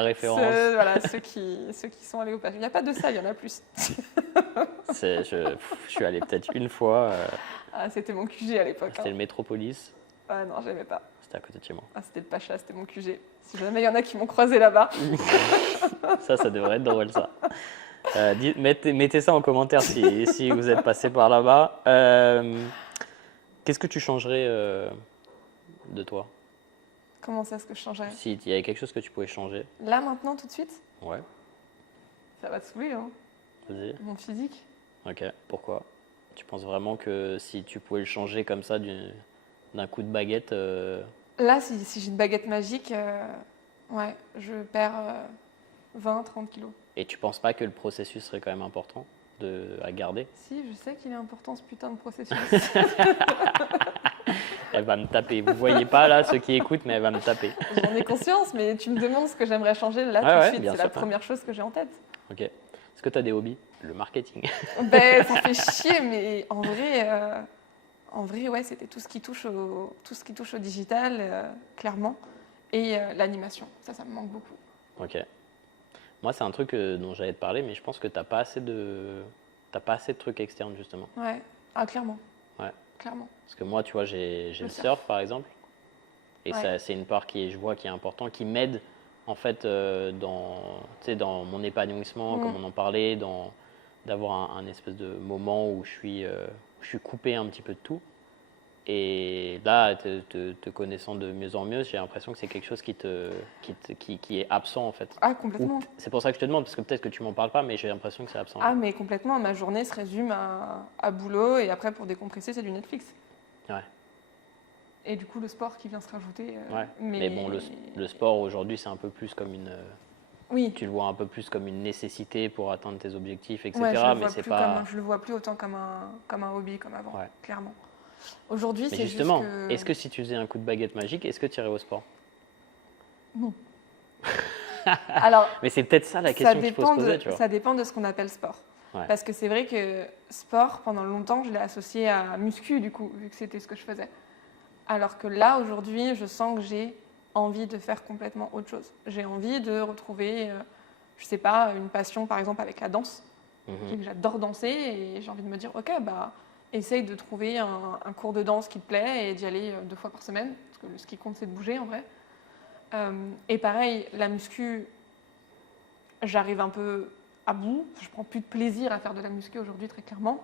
référence, Voilà, ceux qui sont allés au Paris. Il n'y a pas de ça, il y en a plus. je suis allé peut-être une fois, Ah, c'était mon QG à l'époque. c'était Hein. le Métropolis, Ah non, j'aimais pas. c'était à côté de chez moi. Ah, c'était le Pacha, c'était mon QG. Si jamais il y en a qui m'ont croisé là-bas. Ça devrait être drôle ça. Mettez ça en commentaire si vous êtes passé par là-bas. Qu'est-ce que tu changerais de toi? Comment ça, ce que je changerais? S'il y avait quelque chose que tu pouvais changer? Là, maintenant, tout de suite, Ouais, ça va te saouler, hein, vas-y. mon physique. Ok, pourquoi? Tu penses vraiment que si tu pouvais le changer comme ça d'un coup de baguette, Là, si j'ai une baguette magique, ouais, je perds 20-30 kilos. et tu penses pas que le processus serait quand même important à garder? Si, je sais qu'il est important ce putain de processus. Elle va me taper. Vous voyez pas là ceux qui écoutent, mais elle va me taper. J'en ai conscience, mais tu me demandes ce que j'aimerais changer là Ouais, tout de ouais, suite. bien C'est sûr, la ouais. première chose que j'ai en tête. Ok. Est-ce que tu as des hobbies? Le marketing. Ben, ça fait chier, mais en vrai, ouais, c'était tout ce qui touche au digital, clairement, et l'animation. Ça me manque beaucoup. Ok. Moi, c'est un truc dont j'allais te parler, mais je pense que t'as pas assez de trucs externes justement. Ouais, ah, clairement. Ouais. Clairement. Parce que moi, tu vois, j'ai Le le surf par exemple, et Ouais. ça, c'est une part je vois qui est important, qui m'aide en fait tu sais, dans mon épanouissement, comme on en parlait, d'avoir un espèce de moment où je suis coupé un petit peu de tout. Et là, te connaissant de mieux en mieux, j'ai l'impression que c'est quelque chose qui est absent en fait. Ah, complètement. C'est pour ça que je te demande, parce que peut-être que tu m'en parles pas, mais j'ai l'impression que c'est absent. Ah, mais complètement. Ma journée se résume à boulot, et après, pour décompresser, c'est du Netflix. Ouais. Et du coup, le sport qui vient se rajouter. Ouais. Mais bon, le sport aujourd'hui, c'est un peu plus comme Oui. tu le vois un peu plus comme une nécessité pour atteindre tes objectifs, etc. Ouais, mais c'est pas. je le vois plus autant comme un hobby comme avant, Ouais. clairement. Aujourd'hui, Mais c'est juste justement, que... est-ce que si tu faisais un coup de baguette magique, est-ce que tu irais au sport? Non. Alors, Mais c'est peut-être ça la question qu'il faut se poser, tu vois. ça dépend de ce qu'on appelle sport. Ouais. Parce que c'est vrai que sport, pendant longtemps, je l'ai associé à muscu, du coup, vu que c'était ce que je faisais. Alors que là, aujourd'hui, je sens que j'ai envie de faire complètement autre chose. J'ai envie de retrouver, je sais pas, une passion, par exemple, avec la danse. Mhm. J'adore danser et j'ai envie de me dire, ok, bah, essaye de trouver un cours de danse qui te plaît et d'y aller 2 fois par semaine. Parce que ce qui compte, c'est de bouger, en vrai. Et pareil, la muscu, j'arrive un peu à bout. Je prends plus de plaisir à faire de la muscu aujourd'hui, très clairement.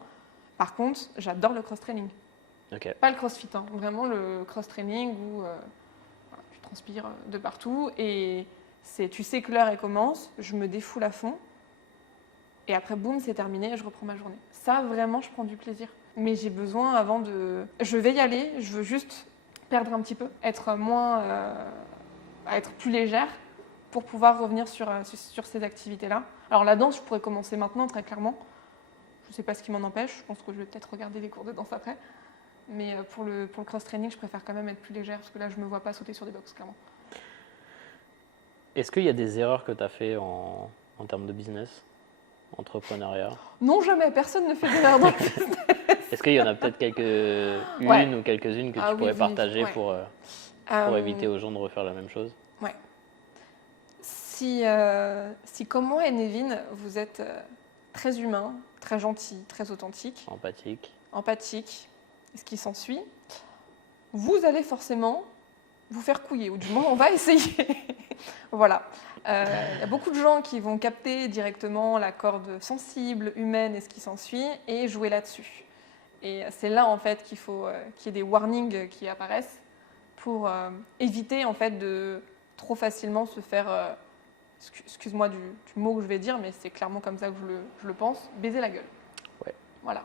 Par contre, j'adore le cross-training. Ok. Pas le crossfit, hein, vraiment le cross-training où voilà, tu transpires de partout et tu sais que l'heure elle commence, je me défoule à fond et après boum, c'est terminé et je reprends ma journée. Ça, vraiment, je prends du plaisir. Mais j'ai besoin avant de... Je vais y aller, je veux juste perdre un petit peu, être être plus légère pour pouvoir revenir sur ces activités-là. Alors la danse, je pourrais commencer maintenant, très clairement. Je ne sais pas ce qui m'en empêche, je pense que je vais peut-être regarder les cours de danse après. Mais pour le cross-training, je préfère quand même être plus légère parce que là, je ne me vois pas sauter sur des box, clairement. Est-ce qu'il y a des erreurs que tu as fait en termes de business, entrepreneuriat? Non, jamais. Personne ne fait d'erreur dans le business. Est-ce qu'il y en a peut-être Ouais. une ou quelques-unes que tu Ah oui, pourrais oui, partager ouais. pour éviter aux gens de refaire la même chose? Ouais. Si comme moi et Nevin, vous êtes très humain, très gentil, très authentique, empathique, et ce qui s'ensuit, vous allez forcément vous faire couiller, ou du moins on va essayer. Voilà. Il y a beaucoup de gens qui vont capter directement la corde sensible, humaine et ce qui s'ensuit, et jouer là-dessus. Et c'est là en fait qu'il faut qu'il y ait des warnings qui apparaissent pour éviter en fait de trop facilement se faire, excuse-moi du mot que je vais dire, mais c'est clairement comme ça que je le pense, baiser la gueule. Ouais. Voilà.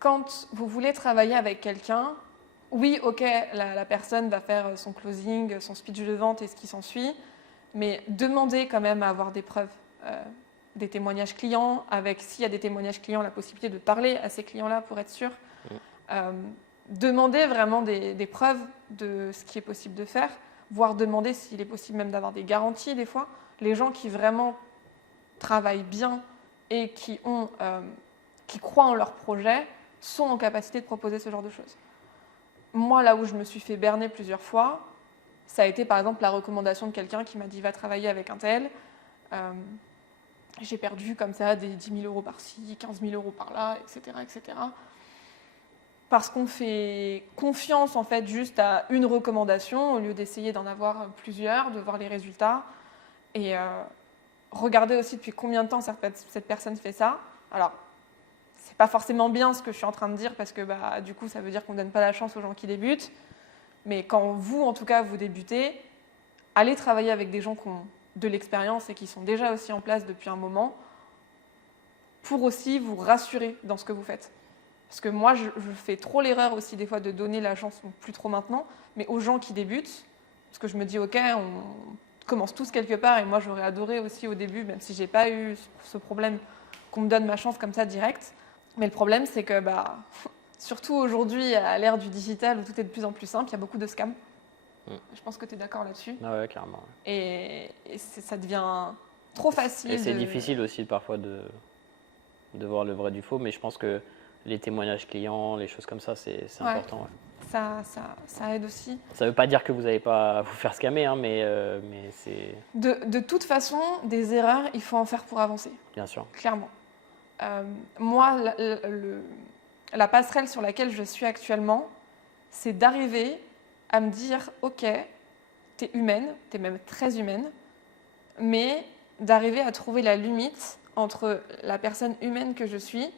Quand vous voulez travailler avec quelqu'un, oui, ok, la personne va faire son closing, son speech de vente et ce qui s'ensuit, mais demandez quand même à avoir des preuves, des témoignages clients, avec, s'il y a des témoignages clients, la possibilité de parler à ces clients-là pour être sûr. Demandez vraiment des preuves de ce qui est possible de faire, voire demander s'il est possible même d'avoir des garanties des fois. Les gens qui vraiment travaillent bien et qui croient en leur projet sont en capacité de proposer ce genre de choses. Moi, là où je me suis fait berner plusieurs fois, ça a été par exemple la recommandation de quelqu'un qui m'a dit « va travailler avec un tel ». J'ai perdu comme ça des 10 000 euros par-ci, 15 000 euros par-là, etc., etc. Parce qu'on fait confiance en fait juste à une recommandation au lieu d'essayer d'en avoir plusieurs, de voir les résultats. Et regarder aussi depuis combien de temps cette personne fait ça. Alors, c'est pas forcément bien ce que je suis en train de dire parce que du coup, ça veut dire qu'on ne donne pas la chance aux gens qui débutent. Mais quand vous, en tout cas, vous débutez, allez travailler avec des gens qui ont de l'expérience et qui sont déjà aussi en place depuis un moment pour aussi vous rassurer dans ce que vous faites. Parce que moi, je fais trop l'erreur aussi des fois de donner la chance, plus trop maintenant, mais aux gens qui débutent, parce que je me dis, ok, on commence tous quelque part et moi, j'aurais adoré aussi au début, même si j'ai pas eu ce problème, qu'on me donne ma chance comme ça direct. Mais le problème, c'est que surtout aujourd'hui, à l'ère du digital où tout est de plus en plus simple, il y a beaucoup de scams. Je pense que tu es d'accord là-dessus. Ah ouais, clairement. Et ça devient trop facile. Et c'est difficile aussi parfois de voir le vrai du faux, mais je pense que les témoignages clients, les choses comme ça, c'est important. Ouais. Ça aide aussi. Ça ne veut pas dire que vous n'allez pas vous faire scammer, hein, mais c'est... De toute façon, des erreurs, il faut en faire pour avancer. Bien sûr. Clairement. Moi, la passerelle sur laquelle je suis actuellement, c'est d'arriver à me dire, ok, t'es humaine, t'es même très humaine, mais d'arriver à trouver la limite entre la personne humaine que je suis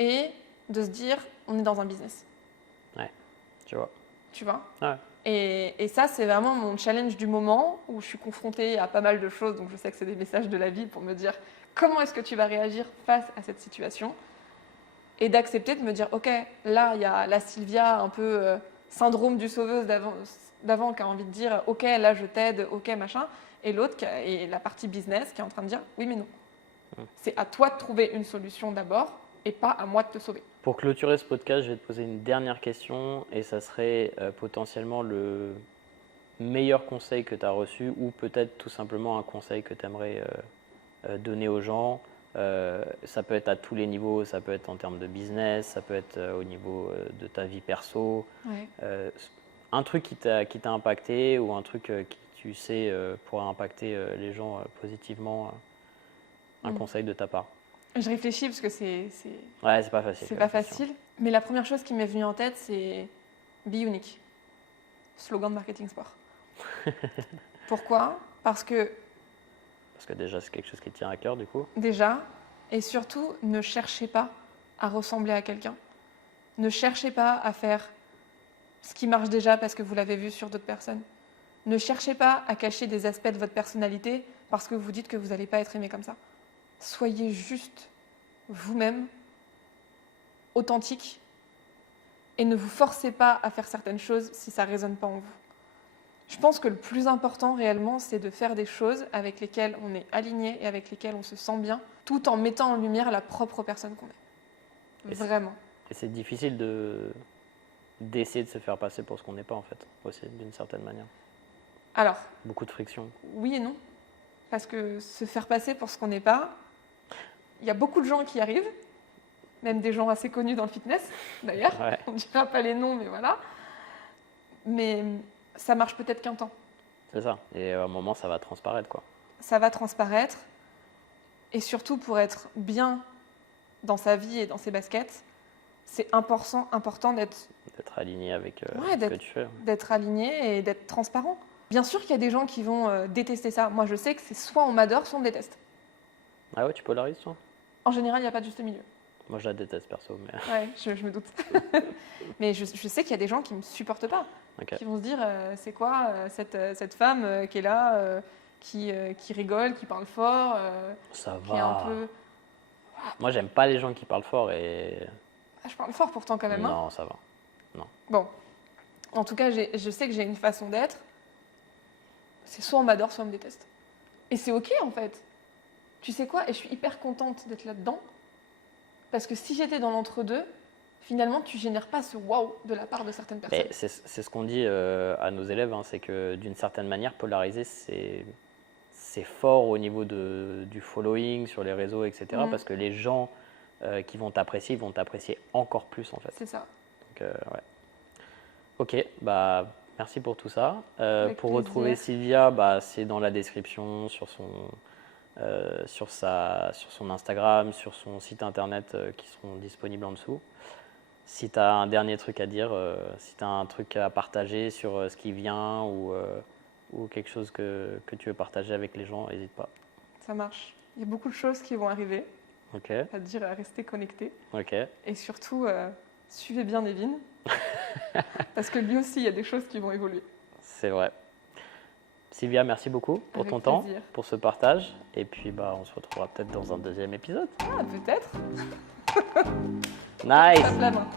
et de se dire, on est dans un business. Ouais, tu vois. Tu vois ? Ouais. Et ça, c'est vraiment mon challenge du moment où je suis confrontée à pas mal de choses, donc je sais que c'est des messages de la vie pour me dire comment est-ce que tu vas réagir face à cette situation et d'accepter de me dire, ok, là, il y a la Sylvia un peu syndrome du sauveuse d'avant qui a envie de dire, ok, là, je t'aide, ok, machin, et l'autre, et la partie business qui est en train de dire, oui, mais non. C'est à toi de trouver une solution d'abord et pas à moi de te sauver. Pour clôturer ce podcast, je vais te poser une dernière question et ça serait potentiellement le meilleur conseil que tu as reçu ou peut-être tout simplement un conseil que tu aimerais donner aux gens. Ça peut être à tous les niveaux, ça peut être en termes de business, ça peut être au niveau de ta vie perso. Ouais. Un truc qui t'a impacté ou un truc qui tu sais pourra impacter les gens positivement, un conseil de ta part. Je réfléchis parce que Ouais, c'est pas facile. C'est pas facile. Mais la première chose qui m'est venue en tête, c'est Be Unique. Slogan de marketing sport. Pourquoi ? Parce que déjà, c'est quelque chose qui te tient à cœur, du coup. Déjà, et surtout, ne cherchez pas à ressembler à quelqu'un. Ne cherchez pas à faire ce qui marche déjà parce que vous l'avez vu sur d'autres personnes. Ne cherchez pas à cacher des aspects de votre personnalité parce que vous dites que vous n'allez pas être aimé comme ça. Soyez juste vous-même, authentique, et ne vous forcez pas à faire certaines choses si ça ne résonne pas en vous. Je pense que le plus important réellement, c'est de faire des choses avec lesquelles on est aligné et avec lesquelles on se sent bien, tout en mettant en lumière la propre personne qu'on est. Vraiment. Et c'est difficile d'essayer de se faire passer pour ce qu'on n'est pas, en fait, aussi, d'une certaine manière. Alors, beaucoup de friction. Oui et non. Parce que se faire passer pour ce qu'on n'est pas, il y a beaucoup de gens qui y arrivent, même des gens assez connus dans le fitness, d'ailleurs. Ouais. On ne dira pas les noms, mais voilà. Mais ça marche peut-être qu'un temps. C'est ça. Et à un moment, ça va transparaître, quoi. Ça va transparaître. Et surtout, pour être bien dans sa vie et dans ses baskets, c'est important d'être aligné avec ce que tu fais. D'être aligné et d'être transparent. Bien sûr qu'il y a des gens qui vont détester ça. Moi, je sais que c'est soit on m'adore, soit on me déteste. Ah ouais, tu polarises, toi ? En général, il n'y a pas de juste milieu. Moi, je la déteste perso, mais Ouais, je me doute. Mais je sais qu'il y a des gens qui ne me supportent pas, ok. qui vont se dire c'est quoi cette femme qui est là, qui rigole, qui parle fort, Ça qui est un va. peu. Moi, j'aime pas les gens qui parlent fort et Ah, je parle fort pourtant quand même. Hein. non, ça va. Bon, en tout cas, je sais que j'ai une façon d'être. C'est soit on m'adore, soit on me déteste. Et c'est ok en fait. Tu sais quoi? Et je suis hyper contente d'être là-dedans. Parce que si j'étais dans l'entre-deux, finalement, tu génères pas ce waouh de la part de certaines personnes. Mais c'est ce qu'on dit à nos élèves, hein, c'est que d'une certaine manière, polariser, c'est fort au niveau du following sur les réseaux, etc. Mhm. Parce que les gens qui vont t'apprécier, ils vont t'apprécier encore plus en fait. C'est ça. Donc, ouais. Ok, bah merci pour tout ça. Avec Pour plaisir. retrouver Sylvia, bah, c'est dans la description sur son Instagram, sur son site internet qui seront disponibles en dessous. Si tu as un dernier truc à dire, si tu as un truc à partager sur ce qui vient ou quelque chose que tu veux partager avec les gens, n'hésite pas. Ça marche. Il y a beaucoup de choses qui vont arriver. Ok, C'est-à-dire rester connecté. ok. Et surtout, suivez bien Nevin. Parce que lui aussi, il y a des choses qui vont évoluer. C'est vrai. Sylvia, merci beaucoup pour Avec ton temps, plaisir. pour ce partage. Et puis, bah, on se retrouvera peut-être dans un deuxième épisode. Ah, peut-être. Nice! Tape la main.